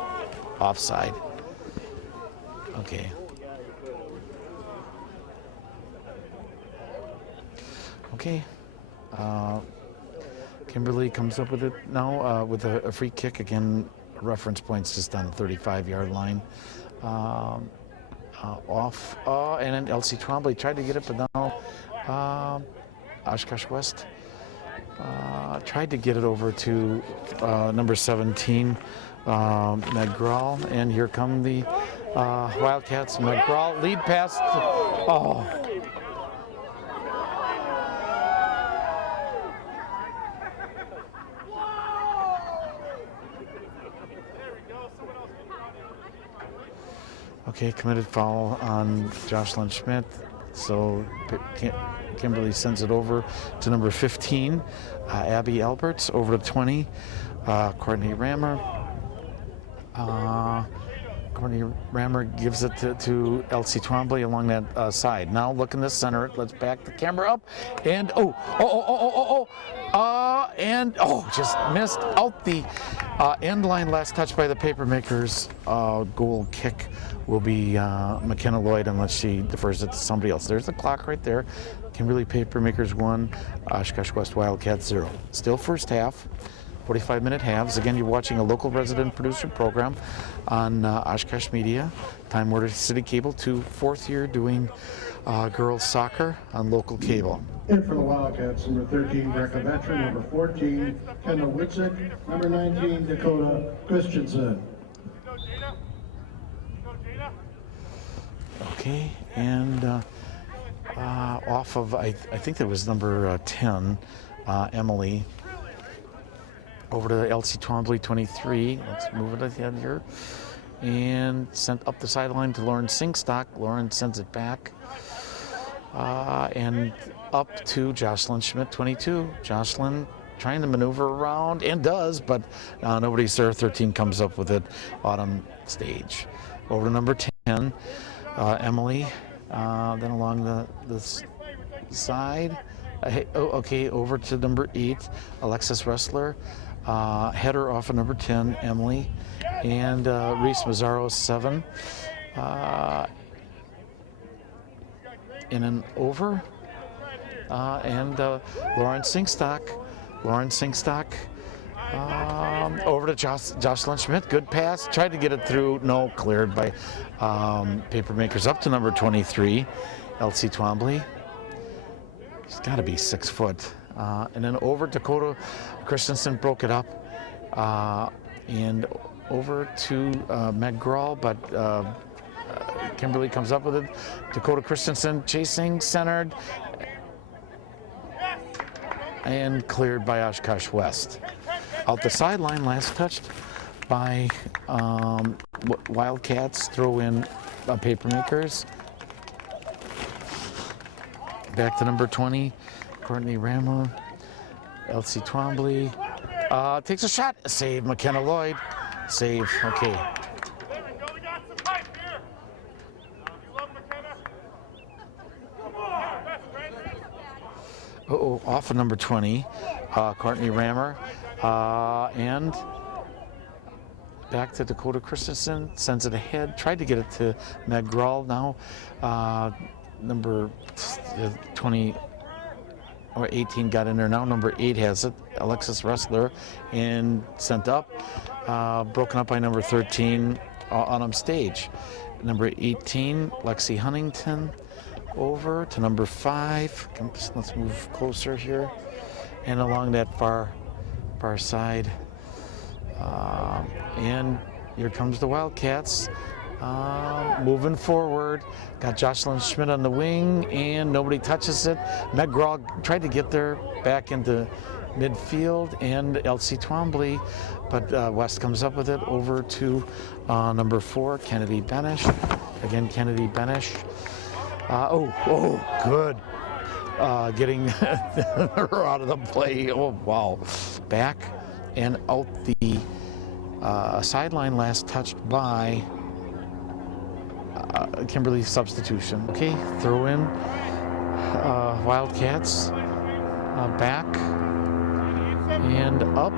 Okay. Okay. Kimberly comes up with it now with a free kick. Again, reference points just on the 35-yard line. Off, and then Elsie Twombly tried to get it, but now Oshkosh West tried to get it over to number 17, Meg Grawl, and here come the Wildcats. Meg Grawl, lead pass. Okay, committed foul on Jocelyn Schmidt. So Kimberly sends it over to number 15, Abby Alberts, over to 20, Courtney Rammer. Courtney Rammer gives it to Elsie Twombly along that side. Now look in the center. Let's back the camera up. And just missed out the end line. Last touch by the Papermakers. Goal kick will be McKenna Lloyd unless she defers it to somebody else. There's the clock right there. Kimberly Papermakers 1, Oshkosh West Wildcats 0. Still first half. 45-minute halves. Again, you're watching a local resident producer program on Oshkosh Media. Time Warner City Cable to fourth year doing girls soccer on local cable. In for the Wildcats, number 13, Brecca Veteran, number 14, Kendall Witzik, number 19, Dakota Christensen. Okay, and off of, I think that was number 10, Emily. Over to Elsie Twombly, 23. Let's move it ahead here. And sent up the sideline to Lauren Singstock. Lauren sends it back. And up to Jocelyn Schmidt, 22. Jocelyn trying to maneuver around, and does, but nobody's there. 13 comes up with it. Autumn stage. Over to number 10, Emily. Then along the side. Over to number 8, Alexis Wrestler. Header off of number 10, Emily, and Reese Mazzaro 7. In an over, and Lauren Singstock. Over to Jocelyn Schmidt. Good pass. Tried to get it through. No, cleared by Papermakers. Up to number 23, Elsie Twombly. She's got to be 6 foot. And then over Dakota Christensen broke it up. And over to Meg Grawl, but Kimberly comes up with it. Dakota Christensen chasing, centered, and cleared by Oshkosh West. Out the sideline, last touched by Wildcats, throw in Papermakers. Back to number 20, Courtney Rammer, Elsie Twombly. Takes a shot, save McKenna Lloyd. Save, okay. Off of number 20, Courtney Rammer. And back to Dakota Christensen, sends it ahead, tried to get it to Meg Grawl now. Number 20 or 18 got in there now. Number 8 has it, Alexis Wrestler, and sent up. Broken up by number 13 on stage. Number 18, Lexi Huntington. Over to number 5. Let's move closer here. And along that far side. And here comes the Wildcats. Moving forward. Got Jocelyn Schmidt on the wing, and nobody touches it. Meg Grawl tried to get there back into midfield, and Elsie Twombly, but West comes up with it over to number 4, Kennedy Benish. Again, Kennedy Benish. Good. Getting her out of the play. Oh, wow. Back and out the sideline, last touched by Kimberly substitution. Okay, throw in Wildcats. Back and up.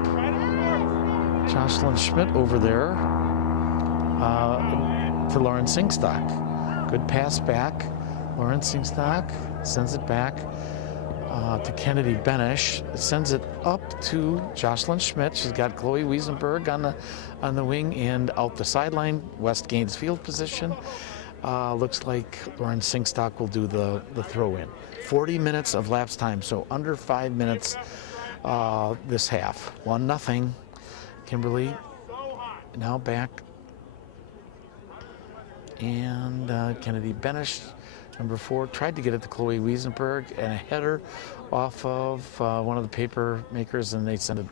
Jocelyn Schmidt over there to Lauren Singstock. Good pass back. Lauren Singstock sends it back to Kennedy Benish. Sends it up to Jocelyn Schmidt. She's got Chloe Wiesenberg on the wing, and out the sideline. West gains field position. Looks like Lauren Singstock will do the throw in. 40 minutes of lapse time, so under 5 minutes this half. 1-0. Kimberly now back. And Kennedy Benish, number 4, tried to get it to Chloe Wiesenberg, and a header off of one of the Papermakers, and they send it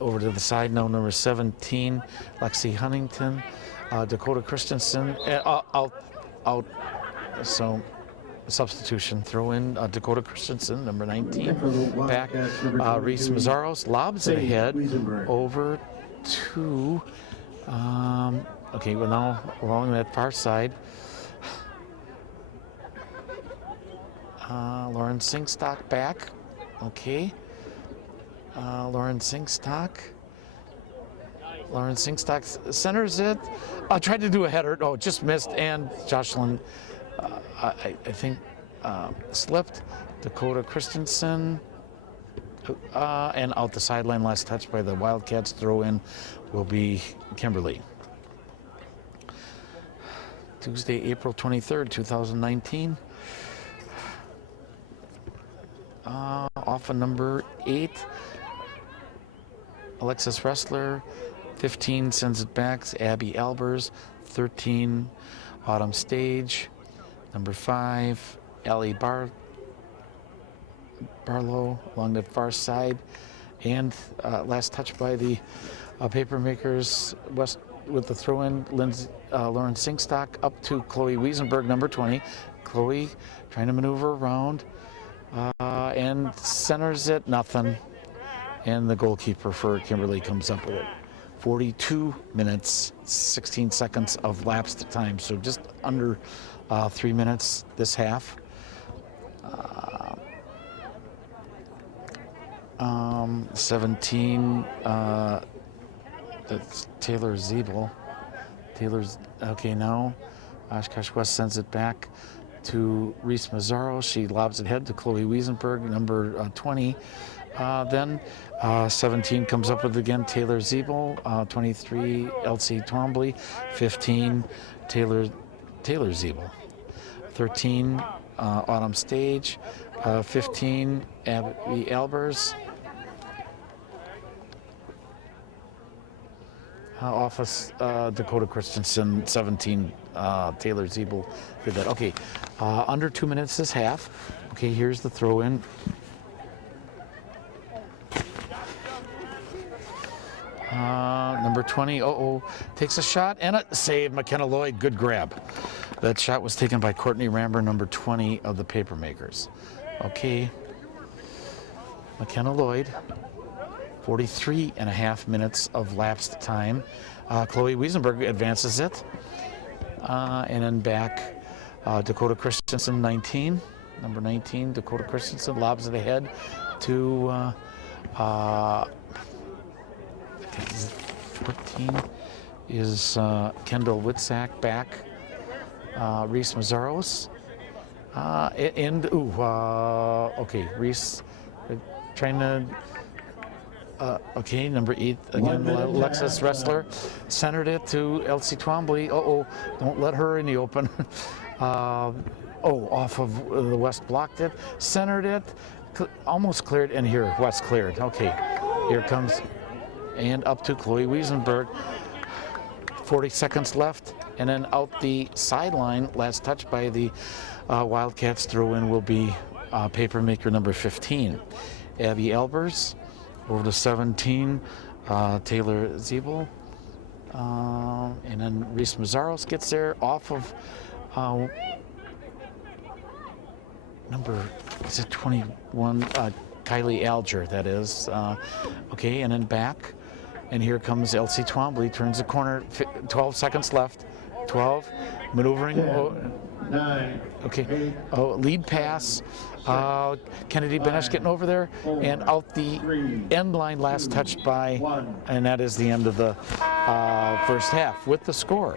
over to the side. Now number 17, Lexi Huntington. Dakota Christensen out. So substitution. Throw in Dakota Christensen, number 19. Back. Reese Mazzaros lobs it ahead over to Okay, we're now along that far side. Lauren Singstock back. Okay. Lauren Singstock. Lauren Singstock centers it. Tried to do a header. Oh, just missed. And Jocelyn, I think, slipped. Dakota Christensen. And out the sideline, last touch by the Wildcats. Throw in will be Kimberly. Tuesday, April 23rd, 2019. Off of number 8, Alexis Ressler. 15 sends it back, Abby Albers. 13, Autumn Stage. Number 5, Allie Barlow along the far side. And last touch by the Papermakers West with the throw-in, Lauren Singstock up to Chloe Wiesenberg, number 20. Chloe trying to maneuver around and centers it, nothing. And the goalkeeper for Kimberly comes up with it. 42 minutes, 16 seconds of lapsed time, so just under 3 minutes this half. 17, that's Taylor Zeeble. Taylor's, okay, now Oshkosh West sends it back to Reese Mazzaro. She lobs it ahead to Chloe Wiesenberg, number 20. Then 17 comes up with again Taylor Zeeble, 23 Elsie Twombly, 15 Taylor Zeeble, 13 Autumn Stage, 15 Abby Albers. Office Dakota Christensen, 17 Taylor Zeeble did that. Okay, under 2 minutes this half. Okay, here's the throw in. Number 20, takes a shot and a save. McKenna Lloyd, good grab. That shot was taken by Courtney Ramber, number 20 of the Papermakers. Okay, McKenna Lloyd, 43 and a half minutes of lapsed time. Chloe Wiesenberg advances it. And then back, Dakota Christensen, 19. Number 19, Dakota Christensen lobs it ahead to 14 is Kendall Witzak back. Reese Mazzaros. Okay, Reese trying to, okay, number 8, again, Alexis Ressler. Centered it to Elsie Twombly. Don't let her in the open. Off of the West blocked it. Centered it, almost cleared, and here, West cleared. Okay, here comes, and up to Chloe Wiesenberg. 40 seconds left, and then out the sideline, last touch by the Wildcats. Throw in will be Papermaker number 15, Abby Albers. Over to 17, Taylor Zeeble. And then Reese Mazzaros gets there off of number, is it 21? Kylie Alger, that is. Okay, and then back. And here comes Elsie Twombly, turns the corner, 12 seconds left. 12, maneuvering. 10, 9, okay, 8, lead pass. Kennedy Benesh getting over there, and out the end line, last touched by, and that is the end of the first half with the score.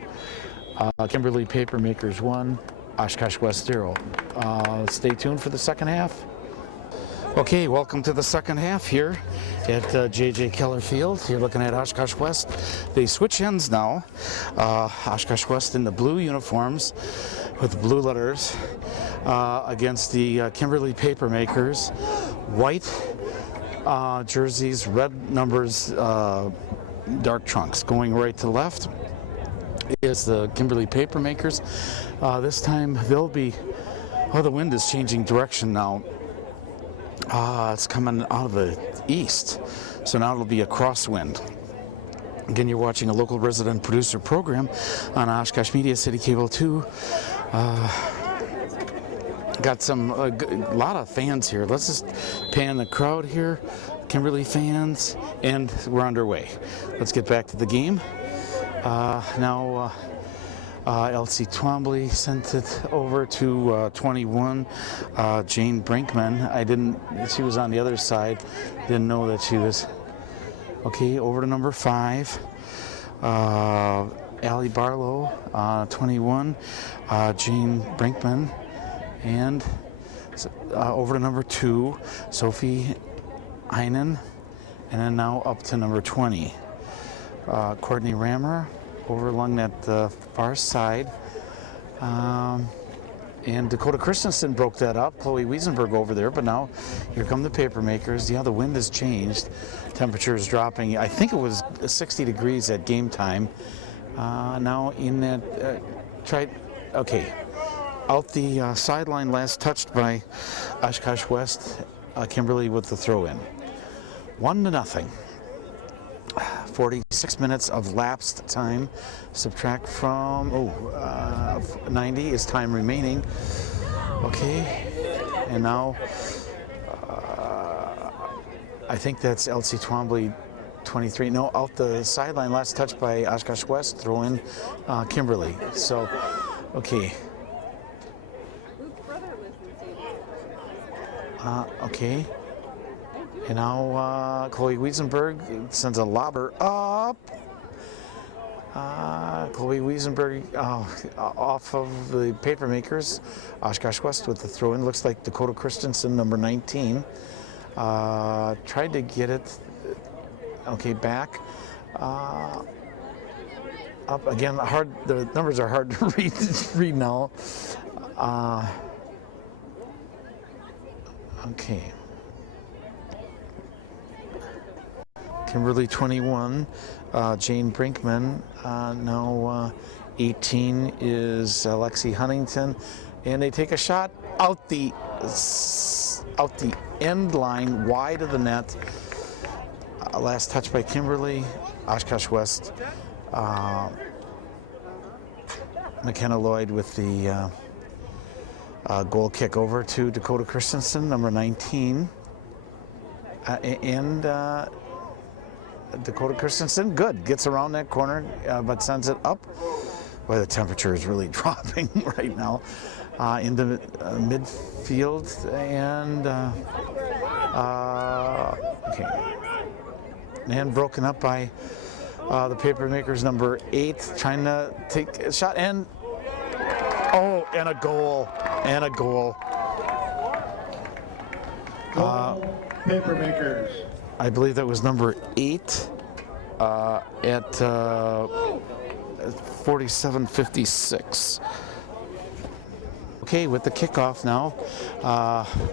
Kimberly Papermakers 1, Oshkosh West 0. Stay tuned for the second half. Okay, welcome to the second half here at J.J. Keller Field. You're looking at Oshkosh West. They switch ends now. Oshkosh West in the blue uniforms with the blue letters against the Kimberly Papermakers. White jerseys, red numbers, dark trunks. Going right to left is the Kimberly Papermakers. This time they'll be, the wind is changing direction now. It's coming out of the east, so now it'll be a crosswind. Again, you're watching a local resident producer program on Oshkosh Media City Cable 2. Got some, a lot of fans here. Let's just pan the crowd here. Kimberly fans, and we're underway. Let's get back to the game. Now Elsie Twombly sent it over to 21, Jane Brinkman. She was on the other side. Didn't know that she was. Okay, over to number 5. Allie Barlow, 21, Jane Brinkman. And over to number 2, Sophie Heinen. And then now up to number 20, Courtney Rammer over along that far side. And Dakota Christensen broke that up. Chloe Wiesenberg over there, but now here come the Papermakers. Yeah, the wind has changed. Temperature is dropping. I think it was 60 degrees at game time. Now in that, okay. Out the sideline, last touched by Oshkosh West. Kimberly with the throw-in. 1-0. 46 minutes of lapsed time. Subtract from 90 is time remaining. Okay, and now I think that's Elsie Twombly, 23. No, out the sideline, last touch by Oshkosh West. Throw in Kimberly. So, okay. Okay. And now Chloe Wiesenberg sends a lobber up. Chloe Wiesenberg off of the Papermakers. Oshkosh West with the throw-in. Looks like Dakota Christensen, number 19. Tried to get it. Okay, back. Up again. Hard. The numbers are hard to read now. Okay. Kimberly 21, Jane Brinkman. Now 18 is Lexi Huntington, and they take a shot out the end line, wide of the net. Last touch by Kimberly. Oshkosh West. McKenna Lloyd with the goal kick over to Dakota Christensen, number 19, and. Dakota Christensen, good, gets around that corner, but sends it up. Boy, the temperature is really dropping right now. Into midfield, and okay, and broken up by the Papermakers, number 8, trying to take a shot, and and a goal, Papermakers. I believe that was number 8 at 47:56. Okay, with the kickoff now,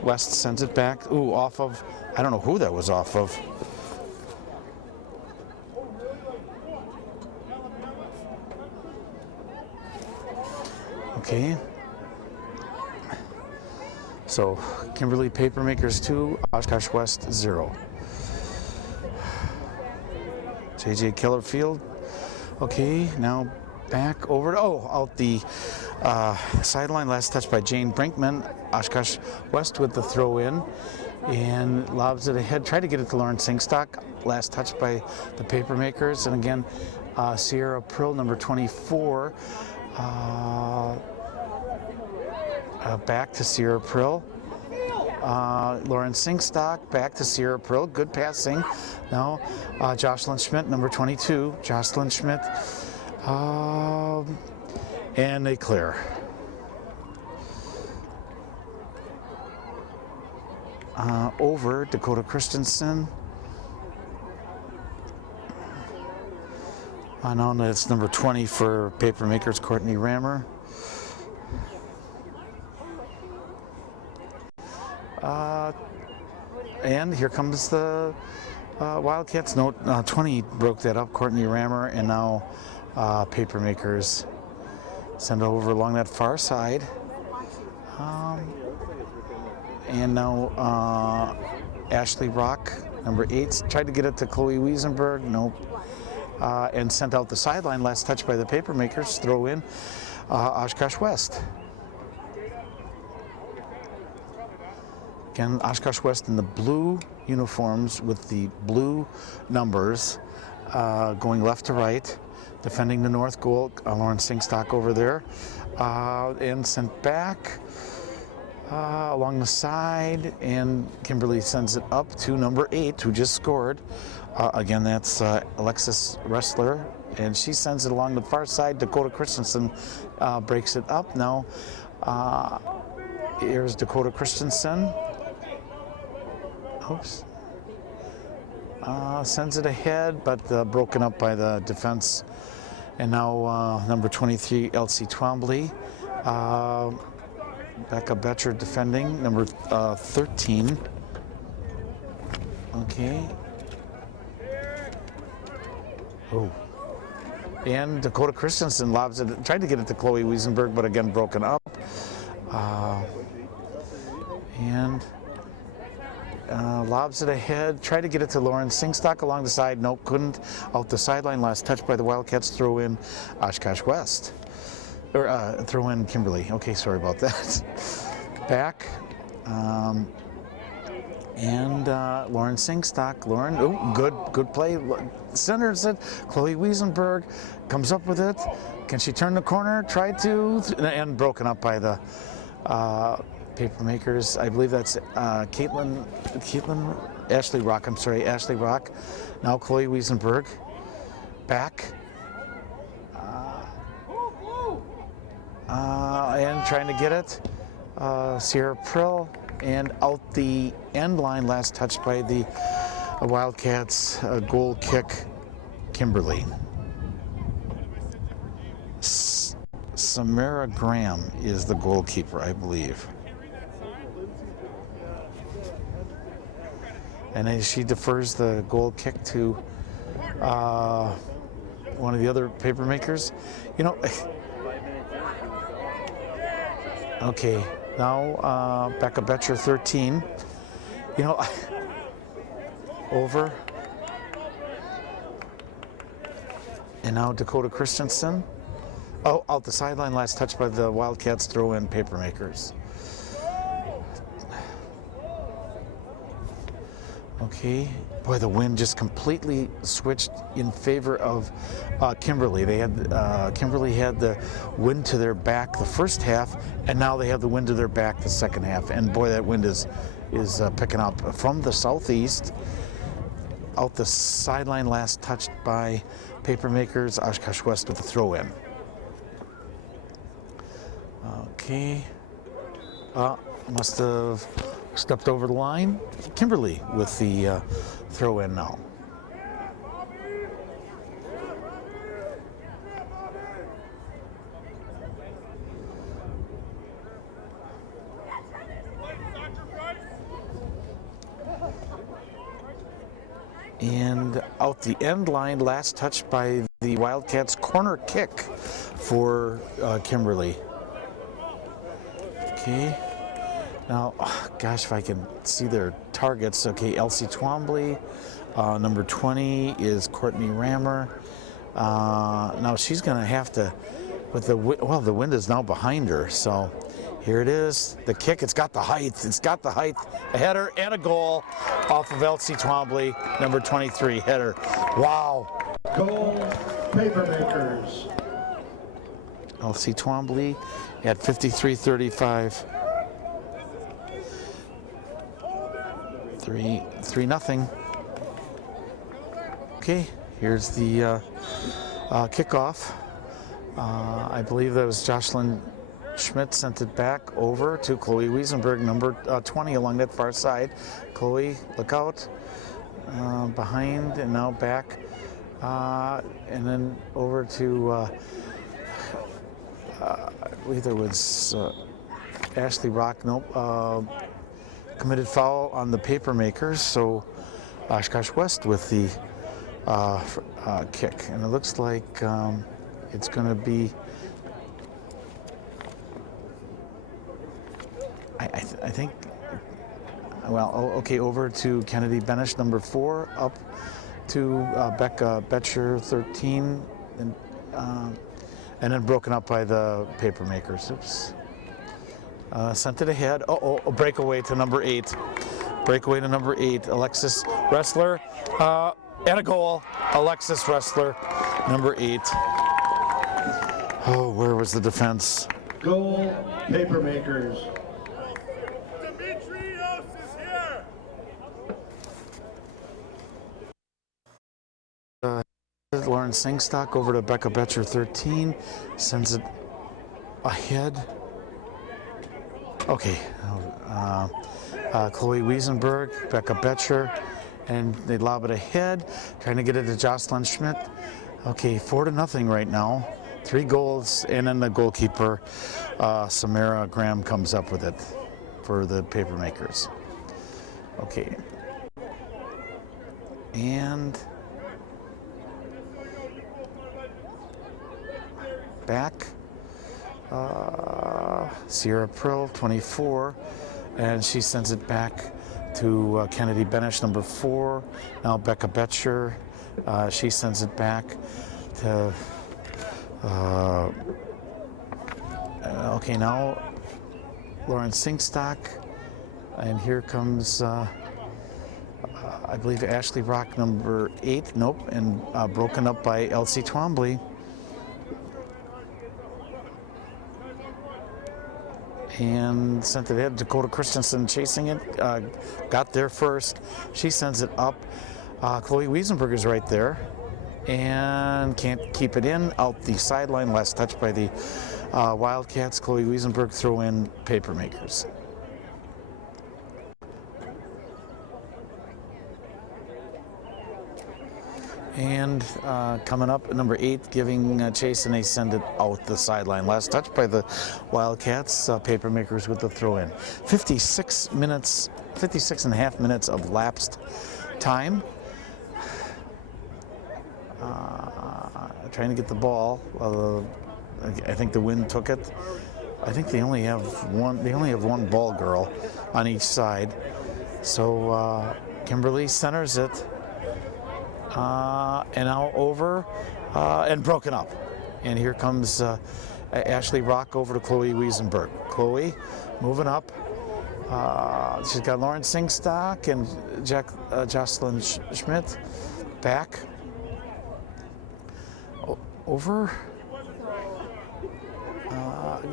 West sends it back. Ooh, off of, I don't know who that was off of. Okay. So, Kimberly Papermakers 2, Oshkosh West 0. JJ Kellerfield. Okay, now back over to, out the sideline, last touch by Jane Brinkman. Oshkosh West with the throw in and lobs it ahead. Tried to get it to Lauren Singstock. Last touch by the Papermakers. And again, Sierra Prill, number 24. Back to Sierra Prill. Lauren Singstock, back to Sierra Prill. Good passing. Now, Jocelyn Schmidt, number 22. Jocelyn Schmidt. And they clear. Over Dakota Christensen. Now it's number 20 for Papermakers, Courtney Rammer. And here comes the Wildcats. No, 20 broke that up, Courtney Rammer, and now Papermakers send over along that far side. And now Ashley Rock, number 8, tried to get it to Chloe Wiesenberg. Nope. And sent out the sideline. Last touch by the Papermakers. Throw in Oshkosh West. Again, Oshkosh West in the blue uniforms with the blue numbers going left to right. defending the north goal. Lauren Singstock over there. And sent back along the side, and Kimberly sends it up to number 8, who just scored. Again, that's Alexis Ressler, and she sends it along the far side. Dakota Christensen breaks it up. Now, here's Dakota Christensen. Oops. Sends it ahead, but broken up by the defense. And now number 23, Elsie Twombly. Becca Betcher defending, number 13. Okay. Oh. And Dakota Christensen lobs it, tried to get it to Chloe Wiesenberg, but again broken up. And lobs it ahead, tried to get it to Lauren Singstock along the side, no, couldn't. Out the sideline, last touch by the Wildcats, throw in Oshkosh West. Or throw in Kimberly. Okay, sorry about that. Back. And Lauren Singstock. Lauren, oh, good play. Centers it. Chloe Wiesenberg comes up with it. Can she turn the corner? Tried to, and broken up by the Papermakers. I believe that's Ashley Rock. I'm sorry, Ashley Rock. Now Chloe Wiesenberg. Back. And trying to get it. Sierra Prill, and out the end line, last touch by the Wildcats, goal kick, Kimberly. Samara Graham is the goalkeeper, I believe. And as she defers the goal kick to one of the other Papermakers, you know. Okay, now Becca Betcher, 13. You know, over. And now Dakota Christensen. Oh, out the sideline, last touch by the Wildcats, throw in Papermakers. Okay, boy, the wind just completely switched in favor of Kimberly. They had Kimberly had the wind to their back the first half, and now they have the wind to their back the second half. And boy, that wind is picking up from the southeast. Out the sideline, last touched by Papermakers. Oshkosh West with the throw in. Okay, must have stepped over the line. Kimberly with the throw in now. And out the end line, last touch by the Wildcats, corner kick for Kimberly. Okay. Now, gosh, if I can see their targets. Okay, Elsie Twombly. Number 20 is Courtney Rammer. Now she's going to have to, with the wind is now behind her. So here it is. The kick. It's got the height. It's got the height. A header and a goal off of Elsie Twombly. Number 23 header. Wow. Goal, Papermakers. Elsie Twombly at 53-35. 3-0. Okay, here's the kickoff. I believe that was Jocelyn Schmidt sent it back over to Chloe Wiesenberg, number 20 along that far side. Chloe, look out. Behind and now back. And then over to, I believe there was Ashley Rock. Nope. Committed foul on the Papermakers, so Oshkosh West with the kick. And it looks like it's going to be, I think, well, okay, over to Kennedy Benish, number 4, up to Becca Betcher, 13, and then broken up by the Papermakers. Oops. Sent it ahead. A breakaway to number 8. Breakaway to number 8. Alexis Ressler. And a goal. Alexis Ressler number 8. Oh, where was the defense? Goal, Papermakers. Demetrios is here. Lauren Singstock over to Becca Betcher, 13. Sends it ahead. Okay. Chloe Wiesenberg, Becca Betcher, and they lob it ahead, trying to get it to Jocelyn Schmidt. Okay, 4-0 right now. 3 goals, and then the goalkeeper, Samara Graham, comes up with it for the Papermakers. Okay. And back. Sierra Prill, 24, and she sends it back to Kennedy Benish, number 4. Now Becca Betcher, she sends it back to. Okay, now Lauren Singstock, and here comes I believe Ashley Rock, number 8. Nope, and broken up by Elsie Twombly. And sent it ahead. Dakota Christensen chasing it, got there first. She sends it up. Chloe Wiesenberg is right there and can't keep it in. Out the sideline, last touch by the Wildcats. Chloe Wiesenberg, throw in Papermakers. And coming up at number 8, giving chase, and they send it out the sideline. Last touch by the Wildcats. Papermakers with the throw in. 56 and a half minutes of lapsed time. Trying to get the ball. I think the wind took it. I think they only have one ball girl on each side. So Kimberly centers it. And now over and broken up. And here comes Ashley Rock over to Chloe Wiesenberg. Chloe moving up. She's got Lauren Singstock and Jocelyn Schmidt back. Over.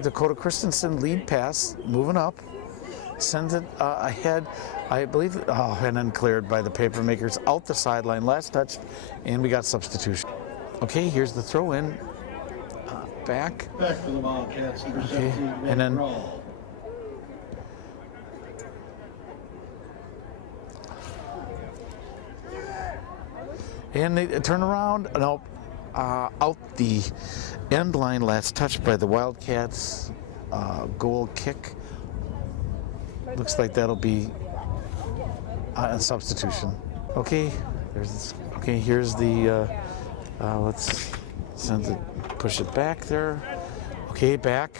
Dakota Christensen lead pass, moving up. Sends it ahead, I believe, and then cleared by the Papermakers out the sideline. Last touch, and we got substitution. Okay, here's the throw in. Back. Back to the Wildcats, number 17, and then Rawl. and they turn around. Nope. Out the end line. Last touch by the Wildcats. Goal kick. Looks like that'll be a substitution. Okay, here's the, let's send it, push it back there. Okay, back.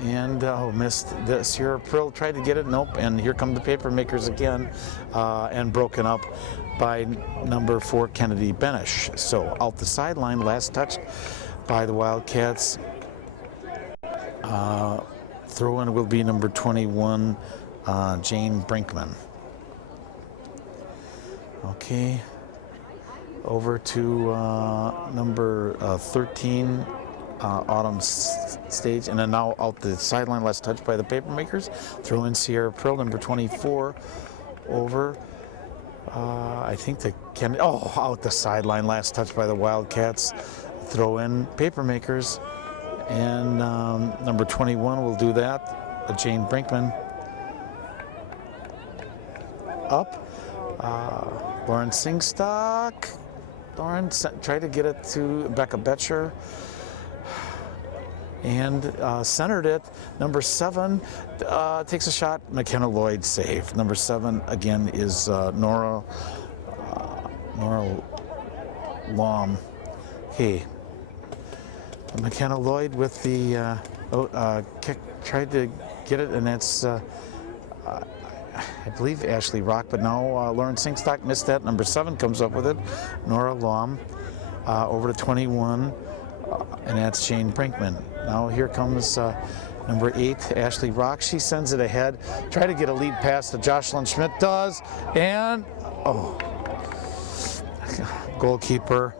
And missed the Sierra Prill, tried to get it, nope, and here come the Papermakers again, and broken up by number 4, Kennedy Benish. So out the sideline, last touch by the Wildcats. Throw-in will be number 21, Jane Brinkman. Okay, over to number 13, Autumn Stage, and then now out the sideline, last touch by the Papermakers. Throw in Sierra Prill, number 24, over. I think out the sideline, last touch by the Wildcats. Throw in Papermakers. And number 21 will do that. Jane Brinkman up. Lauren Singstock. Lauren tried to get it to Becca Betcher. And centered it. Number 7 takes a shot. McKenna Lloyd save. Number 7 again is Nora Lom. Hey. McKenna Lloyd with the kick, tried to get it, and that's, I believe, Ashley Rock, but now Lauren Singstock missed that. Number 7 comes up with it, Nora Lom, over to 21, and that's Jane Brinkman. Now here comes number 8, Ashley Rock. She sends it ahead, try to get a lead pass to Jocelyn Schmidt, does, and, goalkeeper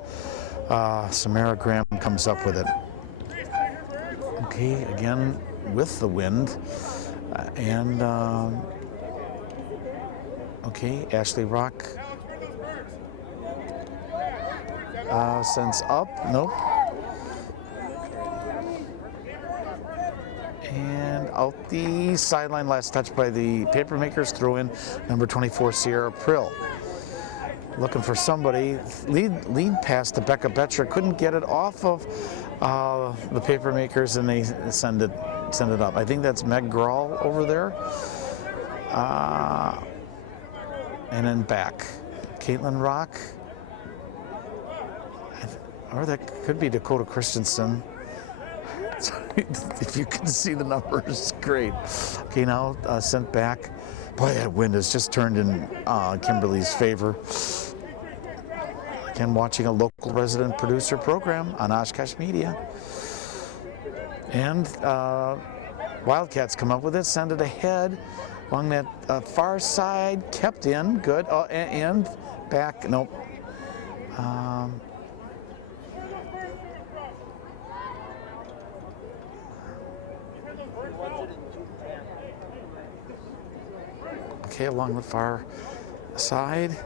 Samara Graham comes up with it. Okay, again with the wind. Okay, Ashley Rock sends up. Nope. And out the sideline, last touch by the Papermakers, throw in number 24, Sierra Prill. Looking for somebody, lead pass to Becca Betcher, couldn't get it off of the Papermakers, and they send it up. I think that's Meg Grawl over there. And then back. Caitlin Rock. Or that could be Dakota Christensen. If you can see the numbers, great. Okay, now sent back. Boy, that wind has just turned in Kimberly's favor. Again, watching a local resident producer program on Oshkosh Media. And Wildcats come up with it, send it ahead along that far side, kept in, good, and back, nope. Okay, along the far side.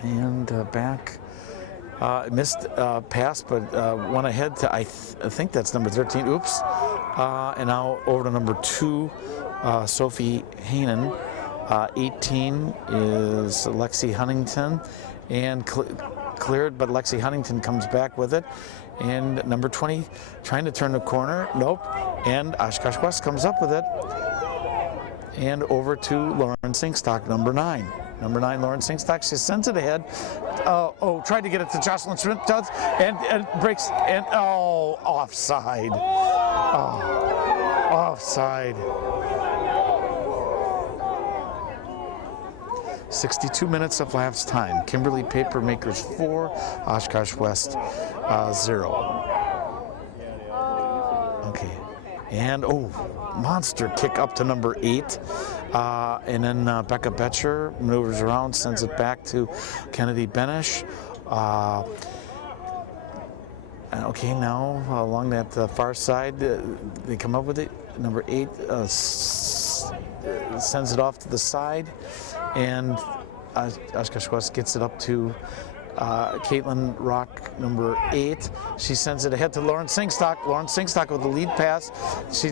And back. Missed pass, but went ahead to, I think that's number 13. Oops. And now over to number 2, Sophie Haanen. 18 is Lexi Huntington. And cleared, but Lexi Huntington comes back with it. And number 20, trying to turn the corner. Nope. And Oshkosh West comes up with it. And over to Lauren Singstock, number 9. Number 9, Lauren Singstock, she sends it ahead. Tried to get it to Jocelyn Schmidt, does, and breaks, and offside. Offside. 62 minutes of lapse time. Kimberly Papermakers 4, Oshkosh West 0. Okay. And monster kick up to number 8. And then Becca Betcher maneuvers around, sends it back to Kennedy Benish. Okay, now along that far side, they come up with it. Number 8 sends it off to the side, and Oshkosh West gets it up to Caitlin Rock, number 8. She sends it ahead to Lauren Singstock. Lauren Singstock with the lead pass. She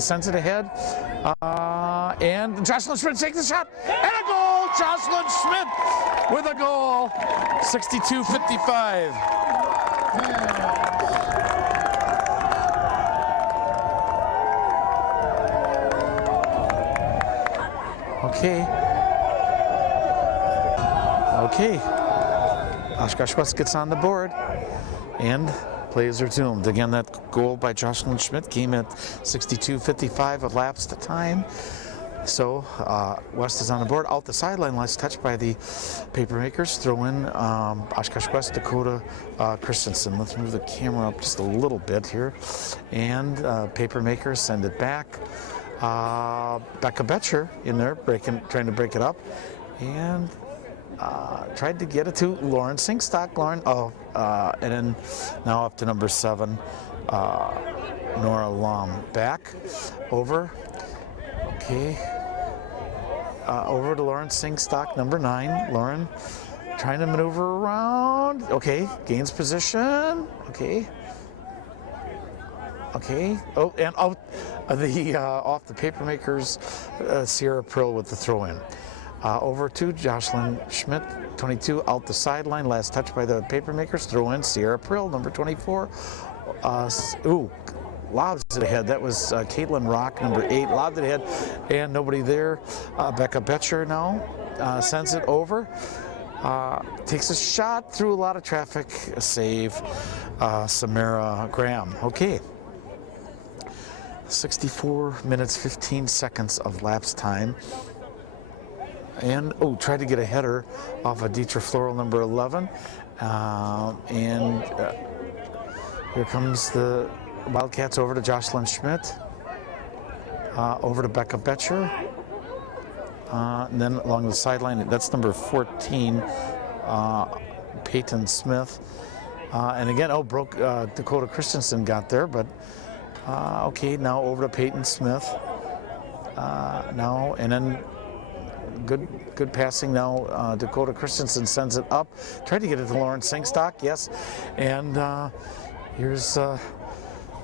sends it ahead. And Jocelyn Schmidt takes the shot. And a goal! Jocelyn Schmidt with a goal. 62-55. Okay. Oshkosh West gets on the board, and plays resumed. Again, that goal by Jocelyn Schmidt came at 62:55 of lapsed time. So West is on the board. Out the sideline, last touch by the Papermakers. Throw in Oshkosh West, Dakota Christensen. Let's move the camera up just a little bit here. And Papermakers send it back. Becca Betcher in there, trying to break it up. And tried to get it to Lauren Singstock. And then now up to number 7, Nora Lum. Back, over. Okay. Over to Lauren Singstock, number 9. Lauren trying to maneuver around. Okay, gains position. Okay. And out off the Papermakers, Sierra Prill with the throw-in. Over to Jocelyn Schmidt, 22, out the sideline. Last touch by the Papermakers. Throw in Sierra Prill, number 24. Lobs it ahead. That was Caitlin Rock, number 8. Lobbed it ahead, and nobody there. Becca Betcher now sends it over. Takes a shot through a lot of traffic. A save. Samara Graham. Okay. 64 minutes, 15 seconds of lapse time. And tried to get a header off of Dietrich Floral, number 11. Here comes the Wildcats over to Jocelyn Schmidt. Over to Becca Betcher. And then along the sideline, that's number 14, Peyton Smith. And again, Dakota Christensen got there, but okay, now over to Peyton Smith. Now, and then good passing now. Dakota Christensen sends it up. Tried to get it to Lauren Singstock, yes. And here's the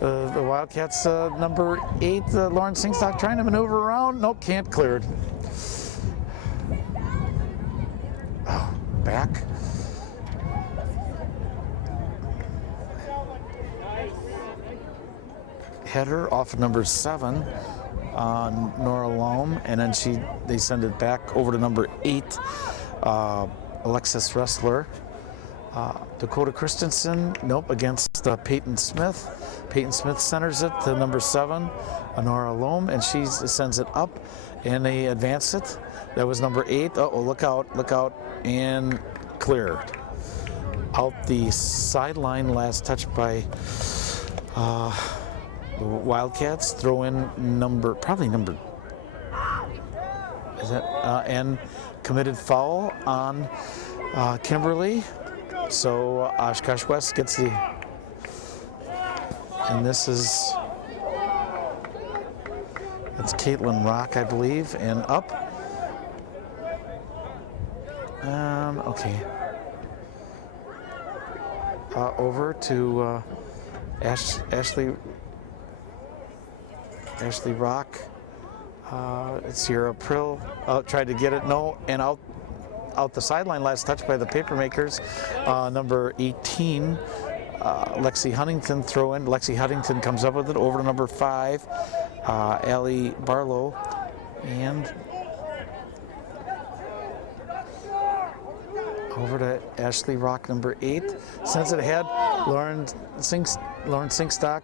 Wildcats number 8, Lauren Singstock trying to maneuver around. Nope, can't cleared. Oh, back. Header off of number 7, Nora Loam, and then they send it back over to number 8, Alexis Ressler. Dakota Christensen, nope, against Peyton Smith. Peyton Smith centers it to number 7, Nora Loam, and she sends it up, and they advance it. That was number 8. Uh-oh, look out, and cleared. Out the sideline, last touch by Wildcats. Throw in probably number, is that, and committed foul on Kimberly. So Oshkosh West gets the, and that's Caitlin Rock, I believe, and up. Okay. Over to Ashley Rock. Sierra Prill tried to get it, no, and out the sideline, last touch by the Papermakers. Number 18, Lexi Huntington throw in. Lexi Huntington comes up with it over to number 5, Allie Barlow, and over to Ashley Rock, number 8. Sends it ahead. Lauren Singstock.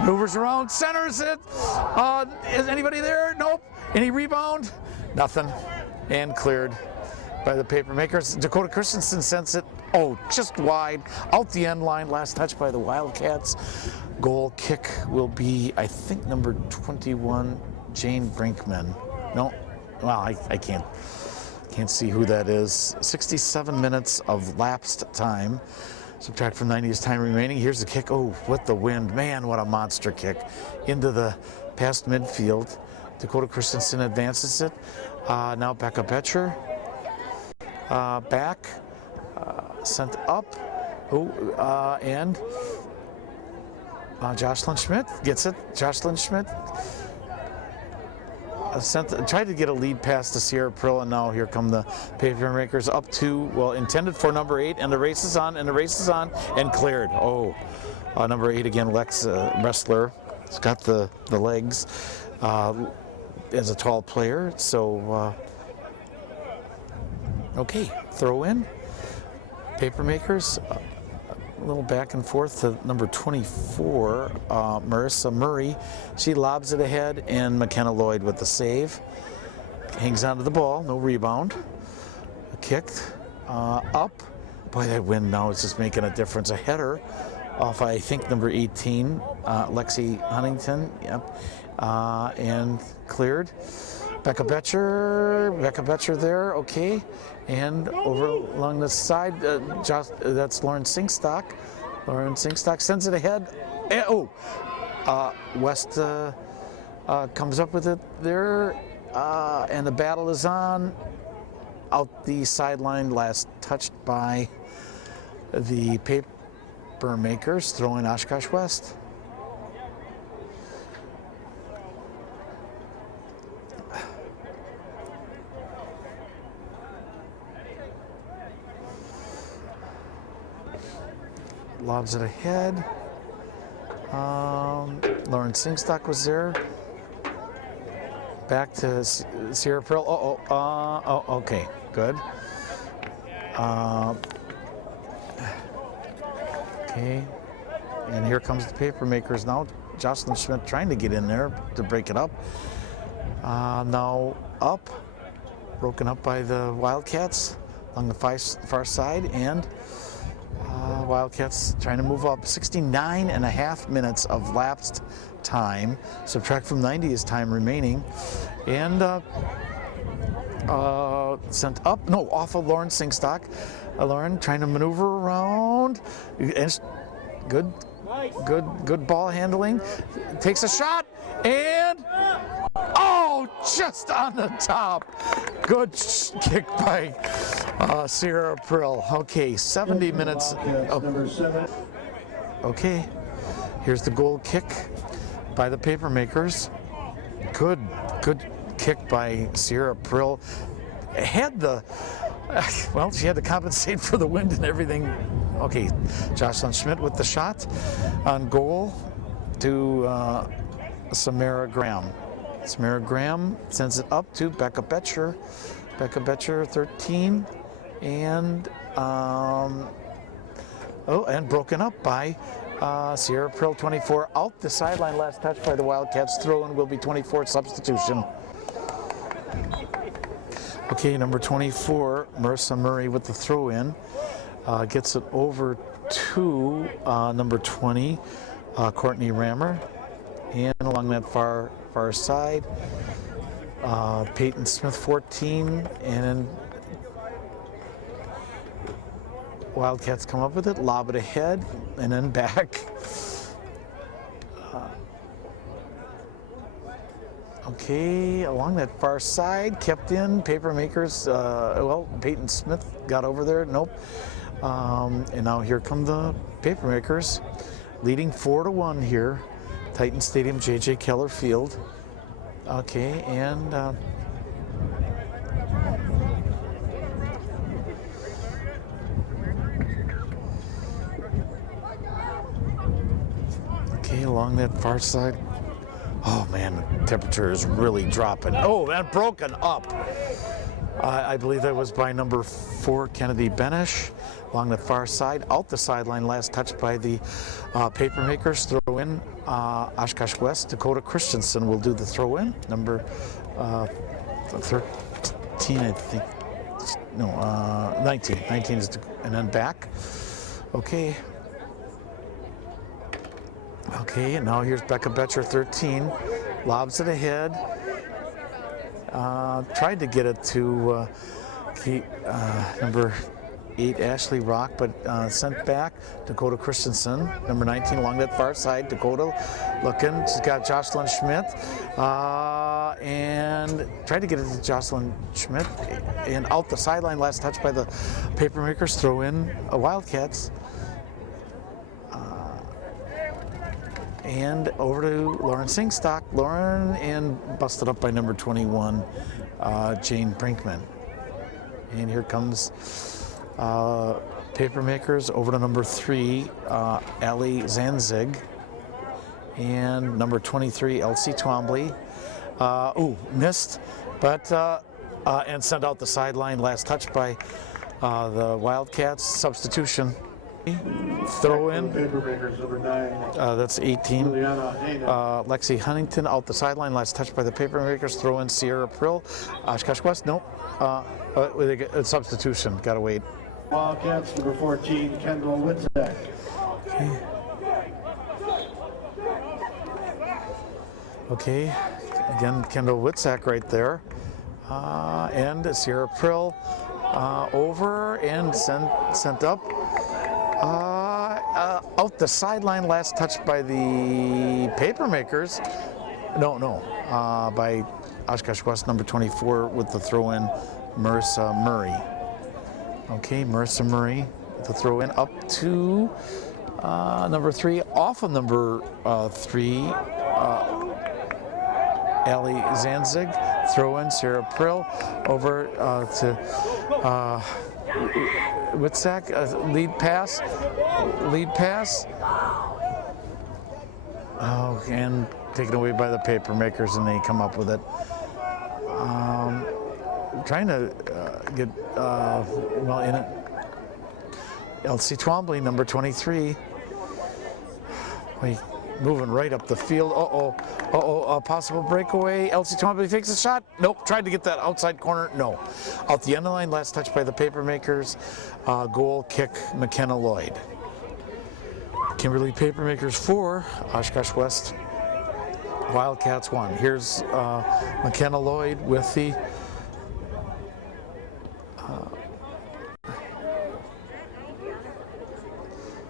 Maneuvers around, centers it. Is anybody there? Nope. Any rebound? Nothing. And cleared by the Papermakers. Dakota Christensen sends it, just wide, out the end line. Last touch by the Wildcats. Goal kick will be, I think, number 21, Jane Brinkman. No, well, I can't see who that is. 67 minutes of lapsed time. Subtract from 90 is time remaining. Here's the kick. With the wind. Man, what a monster kick. Into the past midfield. Dakota Christensen advances it. Now Becca Betcher. Back. Sent up. And Jocelyn Schmidt gets it. Jocelyn Schmidt tried to get a lead pass to Sierra Prill, and now here come the Papermakers up to, intended for number 8, and the race is on, and cleared. Number 8 again, Lex Ressler. It's got the legs as a tall player, so okay, throw in. Papermakers, a little back and forth to number 24, Marissa Murray. She lobs it ahead, and McKenna Lloyd with the save. Hangs onto the ball, no rebound. Kicked up. Boy, that wind now is just making a difference. A header off, I think, number 18, Lexi Huntington. Yep. And cleared. Becca Betcher there, okay. And over along the side, that's Lauren Singstock. Lauren Singstock sends it ahead. And, West comes up with it there, and the battle is on. Out the sideline, last touched by the Papermakers, throwing Oshkosh West. Lobs it ahead. Lauren Singstock was there. Back to Sierra Prill. Okay, good. Okay, and here comes the Papermakers now. Jocelyn Schmidt trying to get in there to break it up. Now up, broken up by the Wildcats on the far side, and Wildcats trying to move up. 69 and a half minutes of lapsed time. Subtract from 90 is time remaining. And sent up, no, off of Lauren Singstock. Lauren trying to maneuver around. And good ball handling. Takes a shot and oh, just on the top. Good kick by Sierra Prill. Okay, 70 minutes. Okay, here's the goal kick by the Papermakers. Good kick by Sierra Prill. Had the, well, she had to compensate for the wind and everything. Okay, Jocelyn Schmidt with the shot on goal to Samara Graham. Samara Graham sends it up to Becca Betcher. Becca Betcher, 13, and and broken up by Sierra Prill, 24. Out the sideline, last touch by the Wildcats. Throw-in will be 24, substitution. Okay, number 24, Marissa Murray with the throw-in. Gets it over to number 20, Courtney Rammer. And along that far side, Peyton Smith, 14, and Wildcats come up with it, lob it ahead, and then back. Okay, along that far side, kept in, Papermakers, well, Peyton Smith got over there, nope. And now here come the Papermakers, leading 4-1 here. Titan Stadium, J.J. Keller Field. Okay, and okay, along that far side. Oh man, the temperature is really dropping. Oh, and broken up. I believe that was by number 4, Kennedy Benish, along the far side. Out the sideline, last touch by the Papermakers. Throw in Oshkosh West. Dakota Christensen will do the throw in. Number 13, I think. No, 19. 19 is, and then back. Okay. Okay, and now here's Becca Betcher, 13. Lobs it ahead. Tried to get it to number 8, Ashley Rock, but sent back. Dakota Christensen, number 19, along that far side. Dakota looking. She's got Jocelyn Schmidt. And tried to get it to Jocelyn Schmidt. And out the sideline, last touch by the Papermakers. Throw in Wildcats. And over to Lauren Singstock. Lauren, and busted up by number 21, Jane Brinkman. And here comes Papermakers over to number 3, Allie Zanzig. And number 23, Elsie Twombly. Missed, but and sent out the sideline. Last touch by the Wildcats. Substitution. Throw in. That's 18. Lexi Huntington out the sideline. Last touch by the Papermakers. Throw in Sierra Prill. Oshkosh West. Nope. Substitution. Gotta wait. Wildcats number 14, Kendall Witzek. Okay. Again, Kendall Witzak right there. And Sierra Prill over and sent up. Out the sideline, last touch by the Papermakers. By Oshkosh West, number 24 with the throw-in, Marissa Murray. Okay, Marissa Murray, the throw-in up to number 3, off of number 3, Allie Zanzig. Throw-in, Sarah Prill, over to Witzak, lead pass. Oh, and taken away by the Papermakers, and they come up with it. Trying to get in it. Elsie Twombly, number 23. Moving right up the field. A possible breakaway. Elsie Twombly takes a shot. Nope. Tried to get that outside corner. No. Out the end of the line. Last touch by the Papermakers. Goal kick, McKenna Lloyd. Kimberly Papermakers 4, Oshkosh West Wildcats 1. Here's McKenna Lloyd with the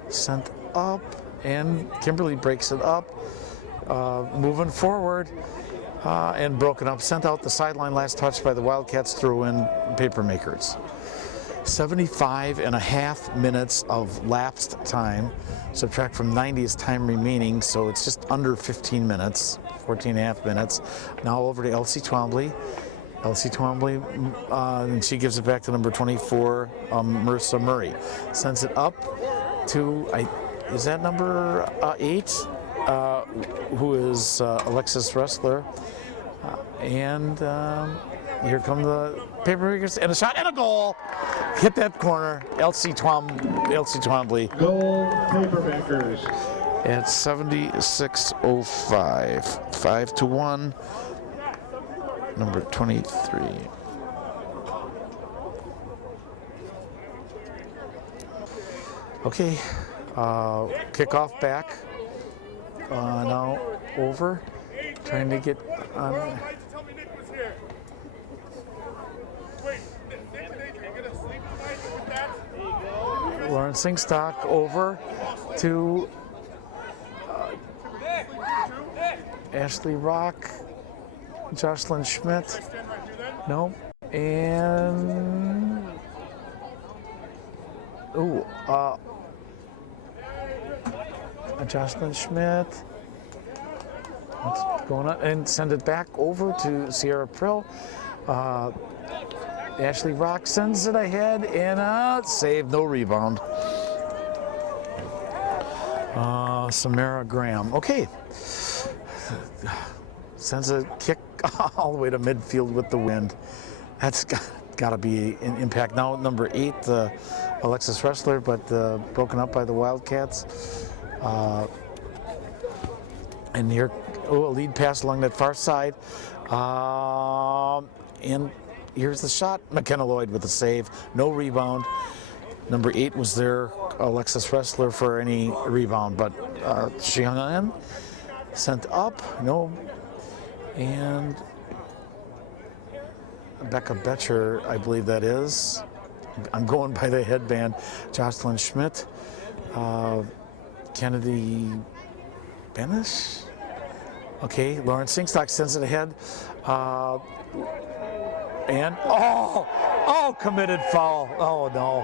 sent up, and Kimberly breaks it up, moving forward, and broken up, sent out the sideline, last touch by the Wildcats, throw in Papermakers. 75.5 minutes of lapsed time. Subtract from 90 is time remaining, so it's just under 15 minutes, 14.5 minutes. Now over to Elsie Twombly. Elsie Twombly, and she gives it back to number 24, Marissa Murray. Sends it up to, is that number 8? Who is Alexis Ressler. And here come the Papermakers, and a shot and a goal. Hit that corner. Elsie Twombly. Goal, Papermakers. At 76:05. 5-1. Number 23. Okay. Kickoff back. Now over. Trying to get on. Lauren Singstock over to Ashley Rock, Jocelyn Schmidt, no, and Jocelyn Schmidt. What's going on? And send it back over to Sierra Prill. Ashley Rock sends it ahead and out. Save, no rebound. Samara Graham. Okay. Sends a kick all the way to midfield with the wind. That's got to be an impact. Now number 8, Alexis Ressler, but broken up by the Wildcats. And here, a lead pass along that far side. And here's the shot. McKenna Lloyd with the save. No rebound. Number 8 was there, Alexis Ressler, for any rebound, but she hung on. Sent up. No. And Becca Betcher, I believe that is. I'm going by the headband. Jocelyn Schmidt. Kennedy Benish. Okay, Lauren Singstock sends it ahead. And, committed foul. Oh, no.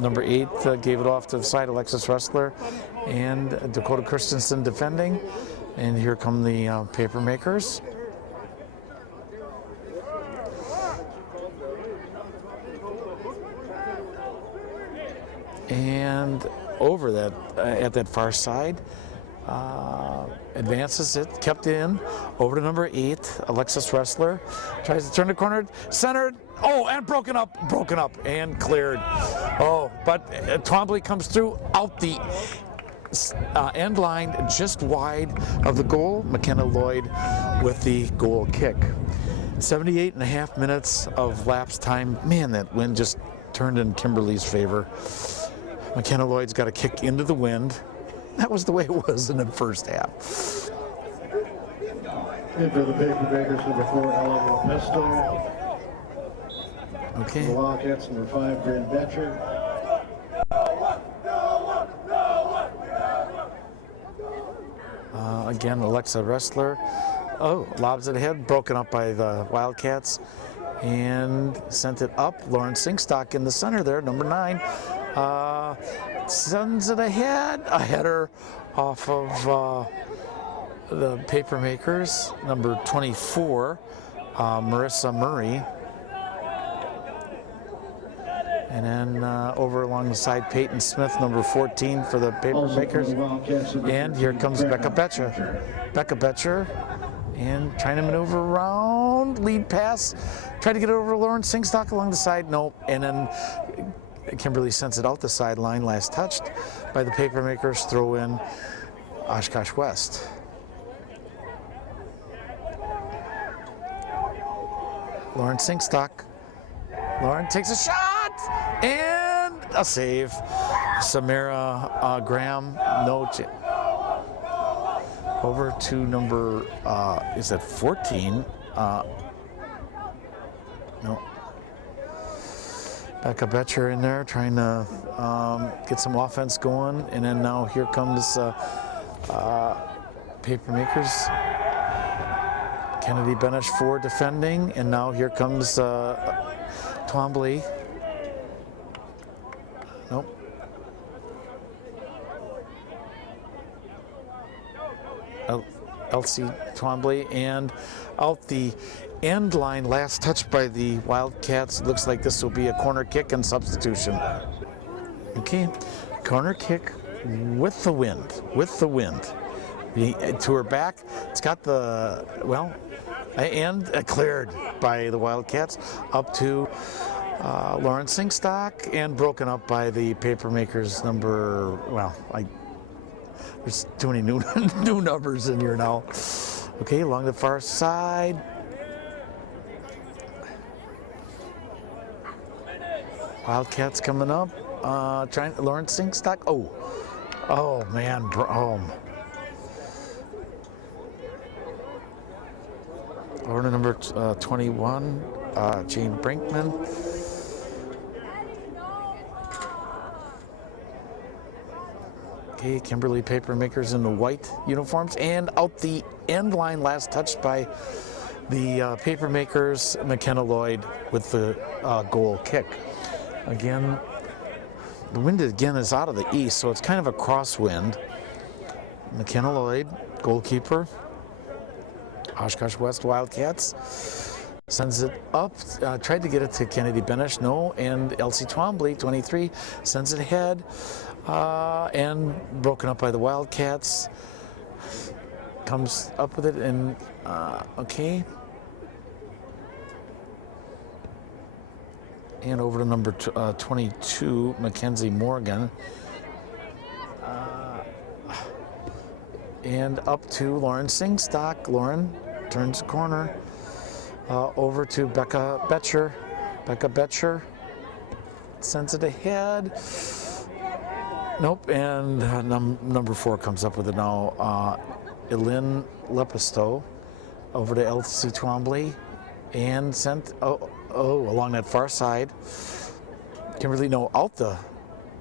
Number 8 gave it off to the side, Alexis Ressler, and Dakota Christensen defending. And here come the Papermakers. And over that, at that far side, advances it, kept in, over to number 8, Alexis Ressler, tries to turn the corner, centered, and broken up, and cleared. But Twombly comes through, out the end line, just wide of the goal. McKenna Lloyd with the goal kick. 78.5 minutes of lapse time. Man, that wind just turned in Kimberly's favor. McKenna Lloyd's got a kick into the wind. That was the way it was in the first half. In for the Papermakers, number 4, Ellen Pesto. Okay. The Wildcats, number 5, Bryn Betcher. Again, Alexa Ressler. Lobs it ahead, broken up by the Wildcats. And sent it up. Lauren Singstock in the center there, number 9. Sends it ahead. A header off of the Papermakers, number 24, Marissa Murray. And then over along the side, Peyton Smith, number 14 for the Papermakers. And here comes Becca Betcher. And trying to maneuver around, lead pass. Try to get it over Lauren Singstock along the side. Nope. And then Kimberly sends it out the sideline, last touched by the Papermakers. Throw in Oshkosh West. Lauren Singstock Lauren takes a shot and a save. Samara Graham, no. Over to number, is that 14? No. Becca Betcher in there trying to get some offense going. And then now here comes Papermakers. Kennedy Benish for defending. And now here comes Twombly. Nope. Elsie Twombly, and out the end line, last touch by the Wildcats. Looks like this will be a corner kick and substitution. Okay, corner kick with the wind, to her back. It's got the, well, and cleared by the Wildcats up to Lauren Singstock, and broken up by the Papermakers number, well, there's too many new numbers in here now. Okay, along the far side. Wildcats coming up. Trying Lauren Singstock. Oh man, Order number 21, Jane Brinkman. Okay, Kimberly Papermakers in the white uniforms, and out the end line, last touched by the Papermakers, McKenna Lloyd with the goal kick. Again, the wind again is out of the east, so it's kind of a crosswind. McKenna Lloyd, goalkeeper, Oshkosh West Wildcats, sends it up, tried to get it to Kennedy Benish, no, and Elsie Twombly, 23, sends it ahead. And broken up by the Wildcats. Comes up with it, and okay. And over to number 22, Mackenzie Morgan. And up to Lauren Singstock. Lauren turns the corner. Over to Becca Betcher. Becca Betcher sends it ahead. Nope, and number 4 comes up with it now. Elin Lepisto over to Elsie Twombly, and sent along that far side. Kimberly, no, out the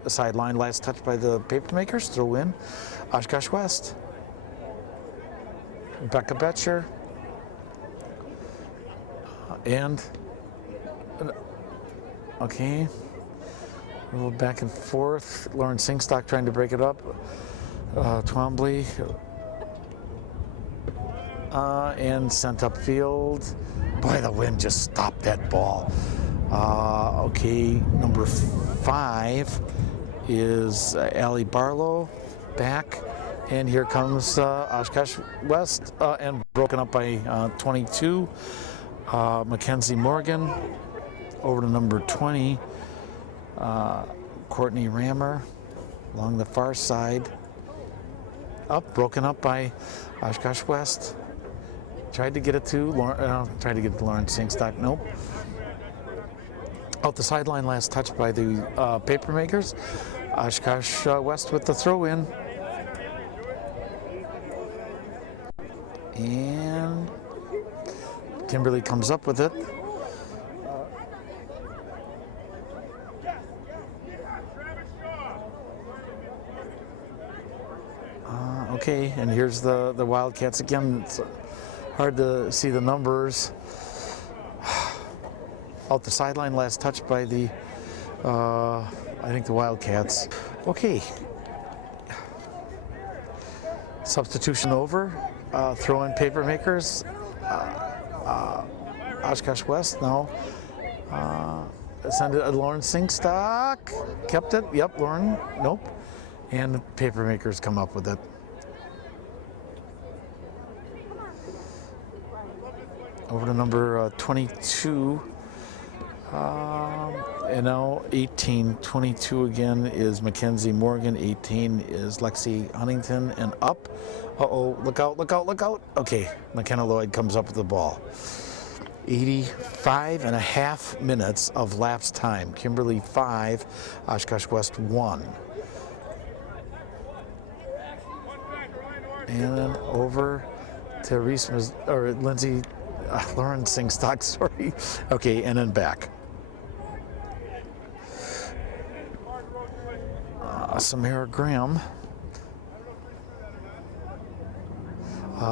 sideline, last touch by the Papermakers, throw in. Oshkosh West. Becca Betcher. And, okay. A little back and forth. Lauren Singstock trying to break it up. Twombly. And sent upfield. Boy, the wind just stopped that ball. Okay, number 5 is Allie Barlow back. And here comes Oshkosh West, and broken up by 22. Mackenzie Morgan over to number 20. Courtney Rammer along the far side. Broken up by Oshkosh West. Tried to get it to Lauren Singstock. Nope. Out the sideline, last touch by the Papermakers. Oshkosh West with the throw in. And Kimberly comes up with it. Okay, and here's the Wildcats again. It's hard to see the numbers. Out the sideline, last touch by the, I think the Wildcats. Okay. Substitution over. Throw in Papermakers. Oshkosh West now. Send it to Lauren Singstock. Kept it. Yep, Lauren. Nope. And the Papermakers come up with it. Over to number 22. And now 18, 22 again is Mackenzie Morgan. 18 is Lexi Huntington, and up. Look out, look out, look out. Okay, McKenna Lloyd comes up with the ball. 85.5 minutes of lapse time. Kimberly 5, Oshkosh West 1. And then over to Lindsay, Lauren Singstock, sorry. Okay, and then back. Samara Graham.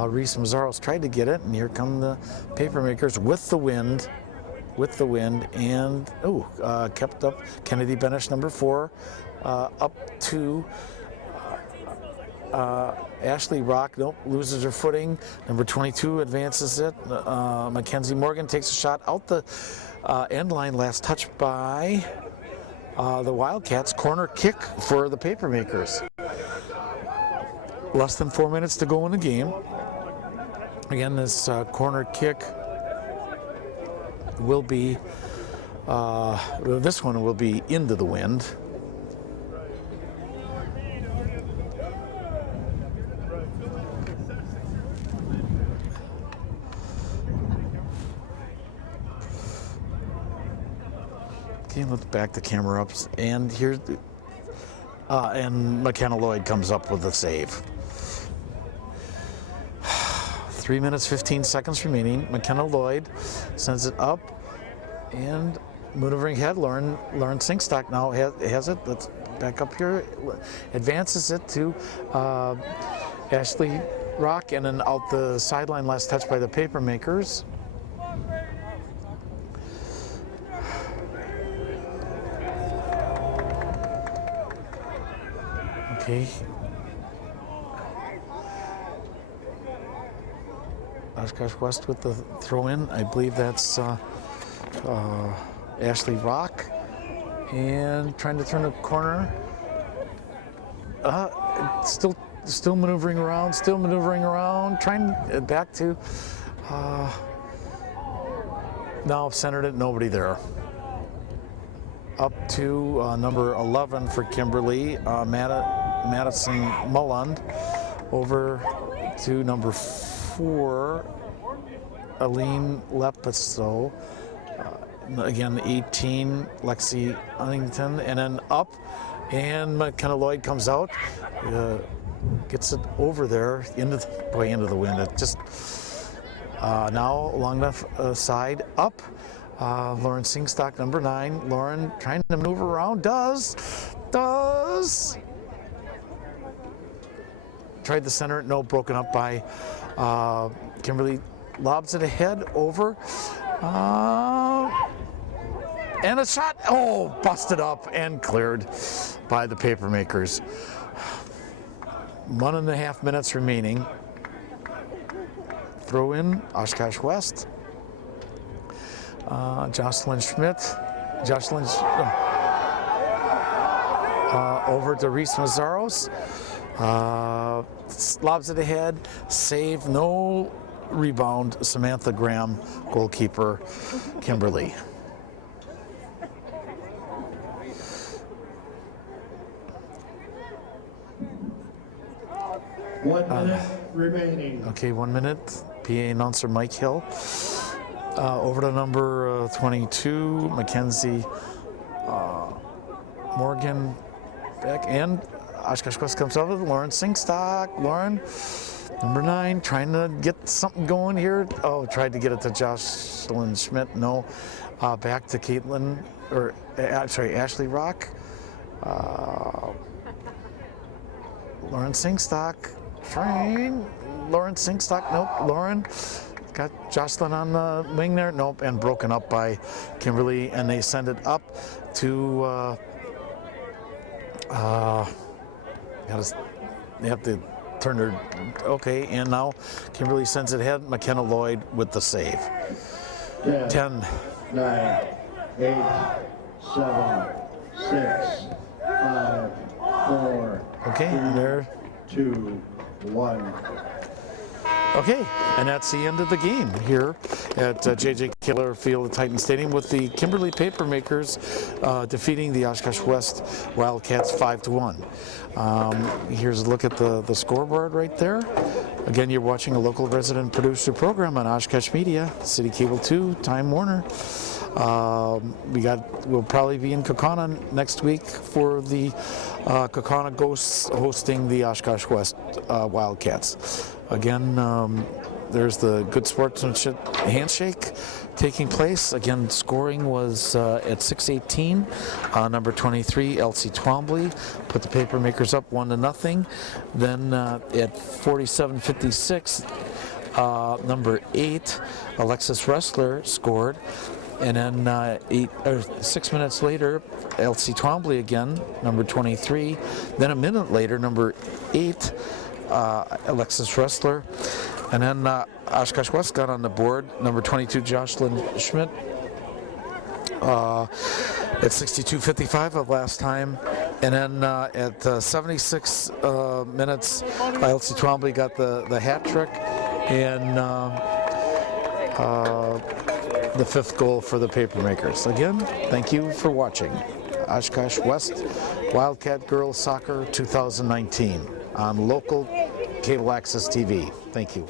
Reese Mazzaros tried to get it, and here come the Papermakers with the wind, and kept up. Kennedy Benish, number 4, up to Ashley Rock. Nope, loses her footing. Number 22 advances it. Mackenzie Morgan takes a shot out the end line, last touched by the Wildcats. Corner kick for the Papermakers. Less than 4 minutes to go in the game. Again, this corner kick will be, this one will be into the wind. Okay, let's back the camera up, and here's and McKenna Lloyd comes up with a save. 3 minutes, 15 seconds remaining. McKenna Lloyd sends it up, and maneuvering ahead. Lauren Singstock now has it. Let's back up here. Advances it to Ashley Rock, and then out the sideline, last touch by the Papermakers. Okay. Oshkosh West with the throw in. I believe that's Ashley Rock. And trying to turn the corner. Still maneuvering around, trying back to, now centered it, nobody there. Up to number 11 for Kimberly, Madison Mulland. Over to number 4, Aline Lepiso. Again, 18, Lexi Huntington. And then up, and McKenna Lloyd comes out. Gets it over there, into the wind. It just, now along the side, up. Lauren Singstock, number 9. Lauren trying to maneuver around, does. Tried to center it, no, broken up by Kimberly. Lobs it ahead, over. And a shot, busted up and cleared by the Papermakers. 1.5 minutes remaining. Throw in, Oshkosh West. Jocelyn Schmidt. Over to Reese Mazzaros. Lobs it ahead, save, no rebound. Samantha Graham, goalkeeper, Kimberly. One minute remaining. Okay, 1 minute. PA announcer Mike Hill. Over to number 22, Mackenzie Morgan back, and Oshkosh West comes over. Lauren Singstock. Lauren, number 9, trying to get something going here. Tried to get it to Jocelyn Schmidt. No. Back to Caitlin, Ashley Rock. Lauren Singstock. Lauren Singstock. Nope. Lauren got Jocelyn on the wing there. Nope. And broken up by Kimberly. And they send it up to. They have to turn their. Okay. And now Kimberly sends it ahead. McKenna Lloyd with the save. 10. 9, 8, 7, 6, 5, 4. Okay. And there. 2, 1. Okay, and that's the end of the game here at J.J. Killer Field at Titan Stadium, with the Kimberly Papermakers defeating the Oshkosh West Wildcats 5-1. Here's a look at the scoreboard right there. Again, you're watching a local resident producer program on Oshkosh Media, City Cable 2, Time Warner. We'll probably be in Kaukauna next week for the Kaukauna Ghosts hosting the Oshkosh West Wildcats. Again, there's the good sportsmanship handshake taking place. Again, scoring was at 6:18. Number 23, Elsie Twombly, put the Papermakers up 1-0. Then at 47:56, number 8, Alexis Wrestler scored. And then 6 minutes later, Elsie Twombly again, number 23. Then a minute later, number 8, Alexis Wrestler. And then Oshkosh West got on the board, number 22, Jocelyn Schmidt, at 62:55 of last time. And then at 76 minutes, Elsie Twombly got the hat trick and the 5th goal for the Papermakers. Again, thank you for watching Oshkosh West Wildcat Girls Soccer 2019 on local cable access TV. Thank you.